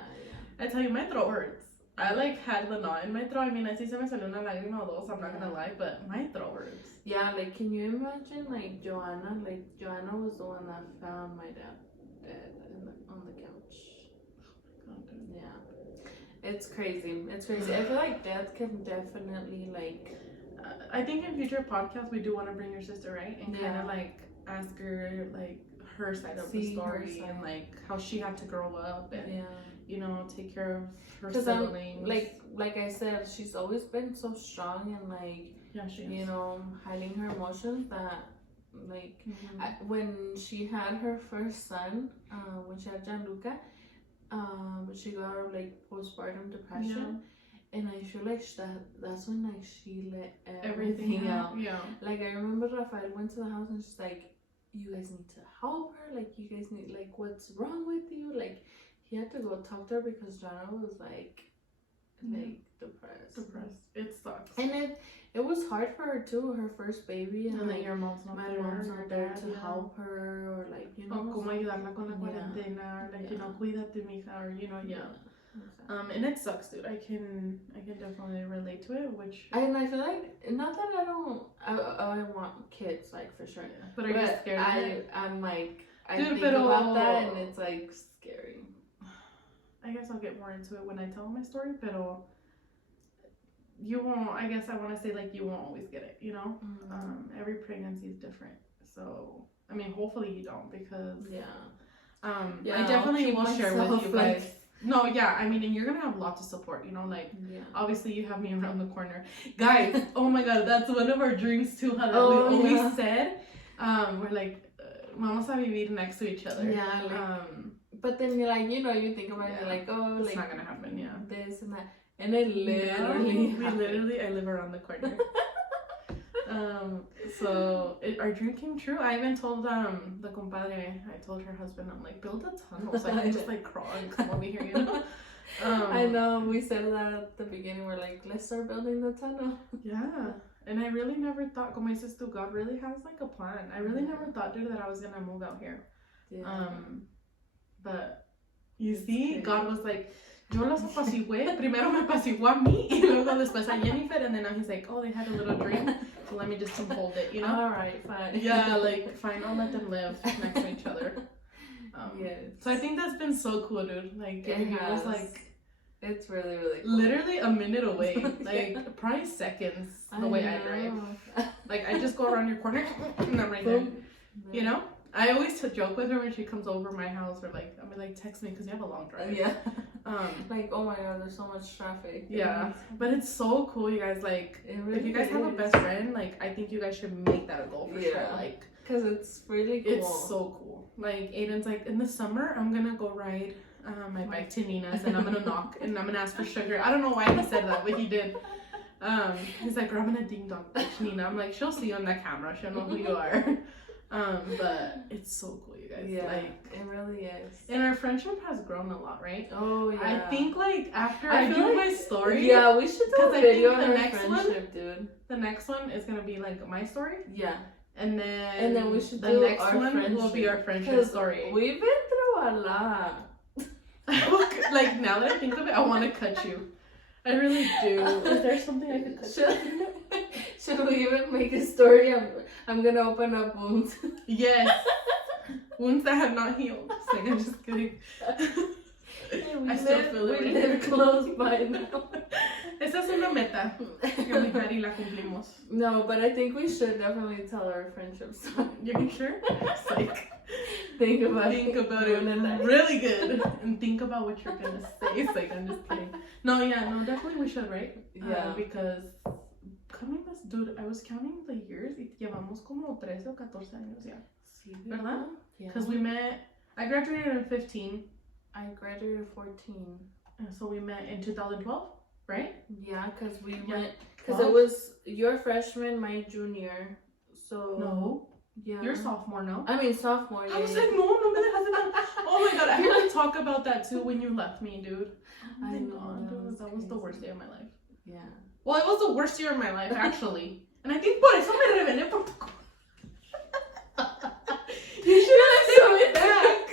I tell you, my throat hurts. I like had the knot in my throat. I mean, así se me salió una lágrima o dos. I'm not gonna lie, but my throat hurts. Yeah, like can you imagine like Joanna? Like Joanna was the one that found my dad dead on the couch. Oh my God, yeah, it's crazy. It's crazy. I feel like death can definitely like. I think in future podcasts we do want to bring your sister, right? And kind of like ask her like her side of the story and like how she had to grow up and you know take care of her siblings. Like I said, she's always been so strong and like you know hiding her emotions that like when she had her first son, when she had Gianluca, she got like postpartum depression. And I feel like that's when like she let everything out. Yeah. Like I remember Rafael went to the house and she's like, you guys need to help her. Like you guys need like what's wrong with you? Like he had to go talk to her because Jana was like depressed. It sucks. And it was hard for her too, her first baby. And like your mom's not there to help her or like, you know. O cómo ayudarla con la cuarentena, like, you know, cuídate mija, or you know, and it sucks, dude. I can definitely relate to it, and I feel like not that I want kids, like for sure. But are you scared? I'm like I think about that and it's like scary. I guess I'll get more into it when I tell my story, pero you won't, I guess I want to say like you won't always get it, you know? Every pregnancy is different. So, I mean, hopefully you don't because I definitely will share with you guys. No, yeah, I mean, and you're gonna have lots of support, you know, like obviously you have me around the corner. Guys, oh my god, that's one of our dreams too, how that we always said. We're like, vamos a vivir next to each other. Yeah, like, but then you're like, you know, you think about it, you're like, oh, it's like, not gonna happen, this and that. And it literally I live around the corner. So our dream came true. I even told the compadre, I told her husband, I'm like, build a tunnel so I can just like crawl and come over here, you know? I know, we said that at the beginning, we're like, let's start building the tunnel. Yeah. And I really never thought, como dices tú, God really has like a plan. I really never thought, dude, that I was gonna move out here. Yeah. But you see, God was like, yo las apacigué. Primero me apaciguó a mí y luego después a Jennifer, and then now he's like, oh, they had a little dream, so let me just hold it, you know? Alright, fine. Yeah, like, fine, I'll let them live next to each other. Yes. So I think that's been so cool, dude. Like, it was like, it's really, really cool. Literally a minute away. Like, probably seconds the way I drive. Like, I just go around your corner and I'm right there. You know? I always joke with her when she comes over my house, or like, I'm like, text me because you have a long drive. Yeah. Like, oh my god, there's so much traffic. Yeah. But it's so cool, you guys. Like, really if you guys have a best friend, like, I think you guys should make that a goal for sure. Like, because it's really cool. It's so cool. Like, Aiden's like, in the summer, I'm gonna go ride my bike to Nina's and I'm gonna knock and I'm gonna ask for sugar. I don't know why he said that, but he did. He's like, I'm gonna ding dong bitch Nina. I'm like, she'll see you on the camera. She'll know who you are. But it's so cool, you guys. Yeah, like, it really is. And our friendship has grown a lot, right? Oh yeah. I think like after I do my story. Yeah, we should do a video on the our next friendship, one, dude. The next one is gonna be like my story. Yeah. And then we should the do next our one friendship. will be our friendship story. We've been through a lot. Like, now that I think of it, I want to cut you. I really do. Is there something I could cut you? Should we even make a story? I'm gonna open up wounds. Yes. Wounds that have not healed. It's like, I'm just kidding. I still feel it. We live close by now. Esa es una meta. Y la cumplimos. No, but I think we should definitely tell our friendship story. You're sure? It's like, think about it really good and think about what you're gonna say. It's like, I'm just kidding. No, definitely we should, right? Yeah. Because coming this, dude, I was counting the years y llevamos como 13 o 14 años ya. Sí, ¿verdad? Yeah. Because we met, I graduated in 15. I graduated 14. And so we met in 2012, right? Yeah, because we went, because it was your freshman, my junior. So. No. Yeah. You're sophomore, no? I mean, sophomore. I was like, no me dejas de. Oh my god, I heard you talk about that too when you left me, dude. Oh my god, dude, that was the worst day of my life. Yeah. Well, it was the worst year of my life, actually. And I think por eso me rebelé por tu. You should have sent me back.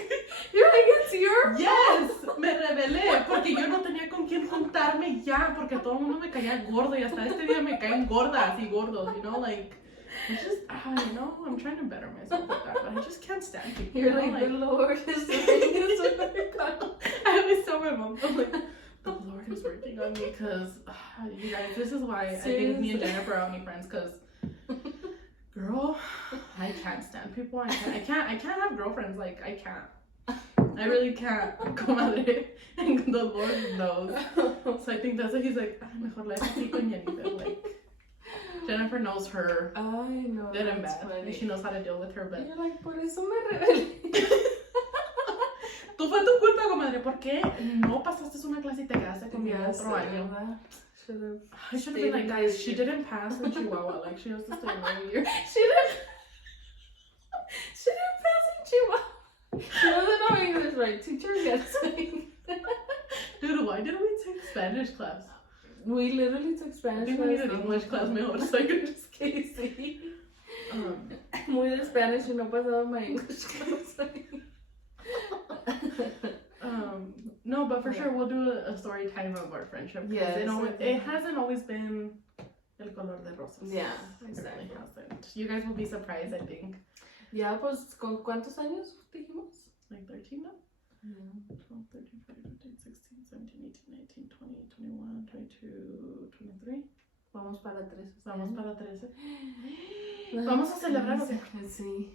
You're like, it's your Yes, me rebelé porque yo no tenía con quién juntarme ya, porque todo el mundo me caía gordo y hasta este día me caen gordas y gordos, you know, like. It's just, you know, I'm trying to better myself with that, but I just can't stand people. You're like, the Lord is working. I always tell my mom, I'm like, the Lord is working on me, because, you guys, this is why I think me and Jennifer are only friends, because, girl, I can't stand people. I can't have girlfriends, like, I can't. I really can't, comadre, and the Lord knows. So I think that's why he's like, mejor la dejo con Jennifer, like. Jennifer knows her good and bad, and she knows how to deal with her, but... You're like, por eso me rebelé. Tú fue tu culpa, comadre, ¿por qué no pasaste una clase y te quedaste conmigo otro año? I should have been like, guys, she didn't pass in Chihuahua, like, she has to stay another year. She didn't pass in Chihuahua. She doesn't know English, right? Teacher gets it. Dude, why didn't we take Spanish class? We literally took Spanish class. I think we needed English class mejor, so I could just Casey. Muy de Spanish y no pasaba my English class. No, but for sure we'll do a story time of our friendship. Yes, it hasn't always been el color de rosas. Yeah, exactly. It really hasn't. You guys will be surprised, I think. Ya, pues, ¿con cuántos años dijimos? 21, 22, 23. Vamos para 13. Vamos para 13. Vamos a celebrar, okay? Sí.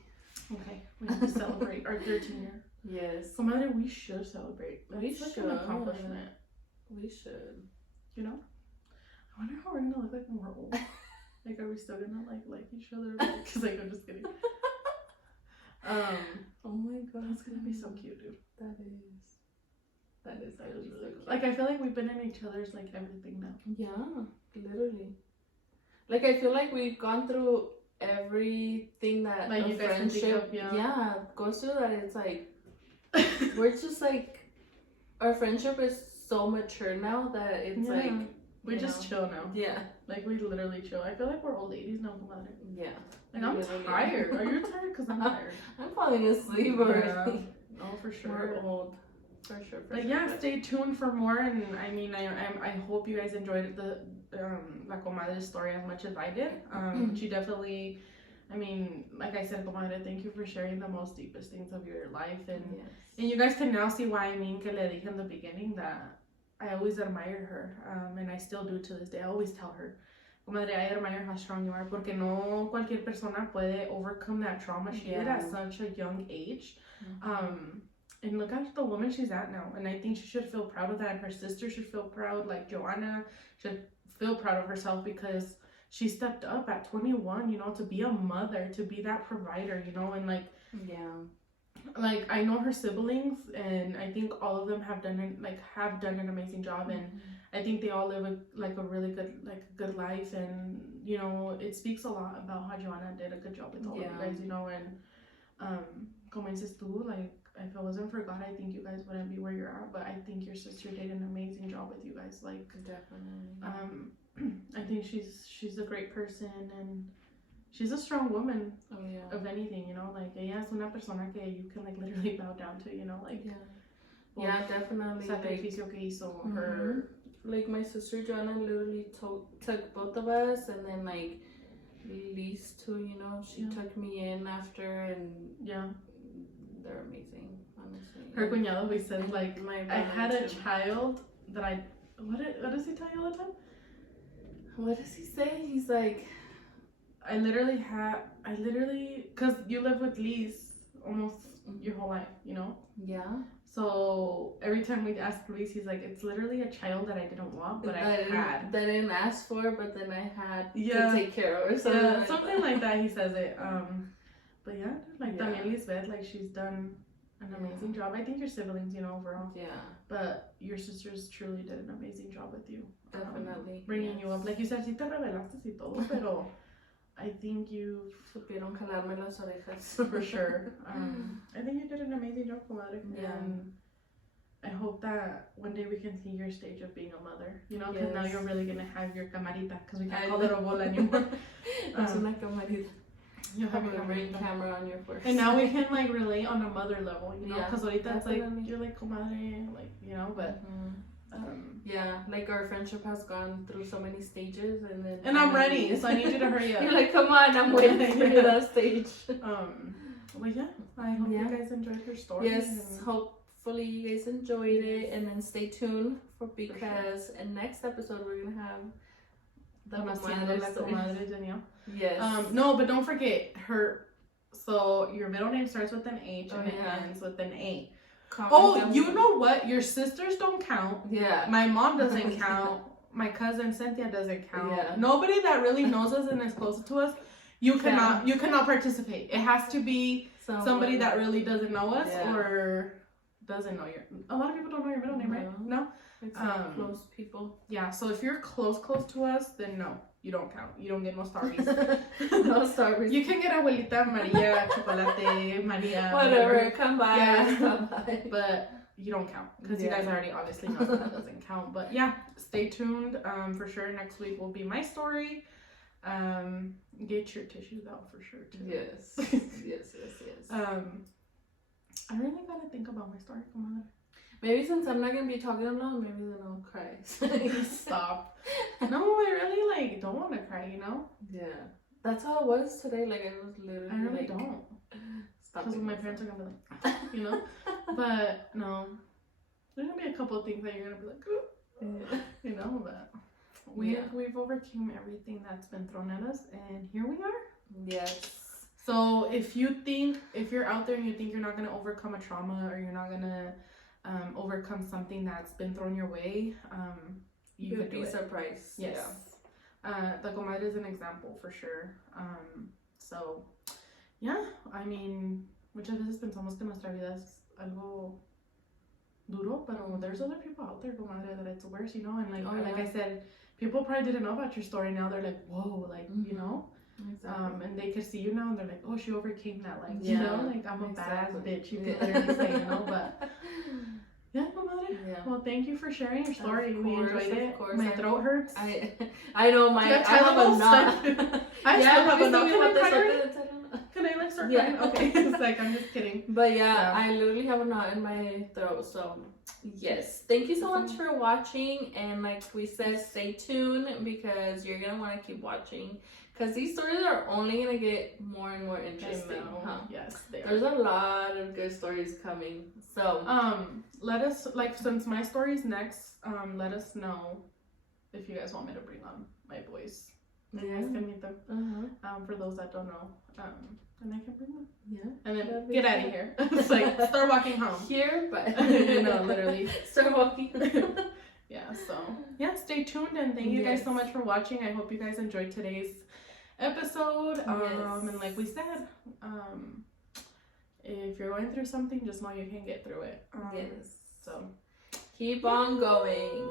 Okay, we have to celebrate our 13 year. Yes. Comadre, we should celebrate. We That's should. like an accomplishment. We should. You know? I wonder how we're gonna look like when we're old. Like, are we still gonna like each other? Cause like, I'm just kidding. Oh my god, that's gonna be so cute, dude. That is Really so cool. cute. Like, I feel like we've been in each other's like everything now. Yeah, literally. Like, I feel like we've gone through everything that like a you guys can think friendship of, yeah, goes through. That it's like we're just like, our friendship is so mature now that it's like we just chill now. Yeah, like we literally chill. I feel like we're old ladies now, Comadre. Yeah. Like, I'm tired. Are you tired? Cause I'm tired. I'm falling asleep already. Yeah. No, for sure. We're old. For sure. But yeah, stay tuned for more. And I mean, I hope you guys enjoyed the La Comadre's story as much as I did. She definitely, I mean, like I said, Comadre, thank you for sharing the most deepest things of your life. And and you guys can now see why I mean que le dije in the beginning that I always admired her. And I still do to this day. I always tell her, Comadre, I admire how strong you are, porque no cualquier persona puede overcome that trauma she did at such a young age. And look at the woman she's at now. And I think she should feel proud of that. And her sister should feel proud. Like, Joanna should feel proud of herself because she stepped up at 21, you know, to be a mother, to be that provider, you know, and like, like, I know her siblings, and I think all of them have done an amazing job, and I think they all live a really good life, and you know, it speaks a lot about how Joanna did a good job with all of you guys, you know, and como dices tú, like, if it wasn't for God, I think you guys wouldn't be where you're at, but I think your sister did an amazing job with you guys, like, definitely. I think she's a great person, and she's a strong woman of anything, you know, like, ella es una persona que you can, like, literally bow down to, you know, like, definitely. Sacrificio que hizo her. Like, my sister Joanna literally took both of us, and then, like, Lise too, you know, she took me in after, and they're amazing, honestly. Her cuñado, we said, like, I had a child that what does he tell you all the time? What does he say? He's like, I literally, because you live with Lise almost your whole life, you know? Yeah. So every time we ask Lise, he's like, it's literally a child that I didn't want, but I had. That I didn't ask for, but then I had to take care of, or something. Yeah, something like that, he says it. But yeah, like, también Lisbeth, like, she's done an amazing job. I think your siblings, you know, overall. Yeah. But your sisters truly did an amazing job with you. Definitely. Bringing you up. Like you said, sí te revelaste y todo, pero I think you supieron jalarme las orejas. For sure. I think you did an amazing job, Comadre. Yeah. And I hope that one day we can see your stage of being a mother. You know, because now you're really going to have your camarita, because we can't call it a bola anymore. It's una camarita. You'll have a ring camera on your forehead. And now we can, like, relate on a mother level, you know, because ahorita it's like, you're like, Comadre, like, you know, but like, our friendship has gone through so many stages, and then I'm ready, so I need you to hurry up. You're like, come on, I'm waiting for that stage. Well, yeah, I hope you guys enjoyed her story. Yes, hopefully you guys enjoyed it, and then stay tuned because in next episode we're gonna have Conociendo la Comadre Jenie. Yes. No, but don't forget her. So your middle name starts with an H and it ends with an A. You know what? Your sisters don't count. Yeah. My mom doesn't count. My cousin Cynthia doesn't count. Yeah. Nobody that really knows us and is close to us, you cannot participate. It has to be somebody that really doesn't know us or doesn't know a lot of people don't know your middle name, right? No? It's close people. Yeah, so if you're close to us, then no, you don't count. You don't get no starbies. No starbies. You can get Abuelita Maria, Chocolate, Maria. Whatever, come by. Yeah. Come by. But you don't count because you guys already obviously know that doesn't count. But yeah, stay tuned. For sure, next week will be my story. Get your tissues out for sure too. Yes. Yes. I really gotta think about my story. Come on. Maybe since I'm not gonna be talking alone, maybe then I'll cry. Stop. No, I really don't want to cry. You know. Yeah. That's how it was today. Like, I was literally. I really don't. Stop. Because my parents are gonna be like, you know. But no, there's gonna be a couple of things that you're gonna be like, You know, but we've overcome everything that's been thrown at us, and here we are. Yes. So if you're out there and you think you're not gonna overcome a trauma, or you're not gonna overcome something that's been thrown your way, you could be surprised. Yes. Yeah. The Comadre is an example for sure. So, yeah, I mean, muchas veces pensamos que nuestra vida es algo duro, pero there's other people out there, Comadre, that it's worse, you know, and like I said, people probably didn't know about your story. Now they're like, whoa, like, you know, and they could see you now and they're like, oh, she overcame that, like, you know, like, I'm a badass bitch, you could literally say, you know, but yeah, Comadre. Yeah. Well, thank you for sharing your story. We enjoyed it. My throat hurts. I know my. I have a knot. I still have a knot. Can I like start crying? Okay. It's like, I'm just kidding. But yeah, I literally have a knot in my throat. So yes, thank you so much for watching. And like we said, stay tuned because you're gonna want to keep watching. Because these stories are only gonna get more and more interesting. Huh? Yes, they are. There's a lot of good stories coming. So let us, like, since my story's next, let us know if you guys want me to bring on my boys. And you guys can meet them. For those that don't know, and I can bring them. Yeah. And then get out of here. It's like, start walking home. Here, but literally start walking. Yeah. So yeah, stay tuned and thank you guys so much for watching. I hope you guys enjoyed today's episode. And like we said, if you're going through something, just know you can get through it. Yes. So keep on going.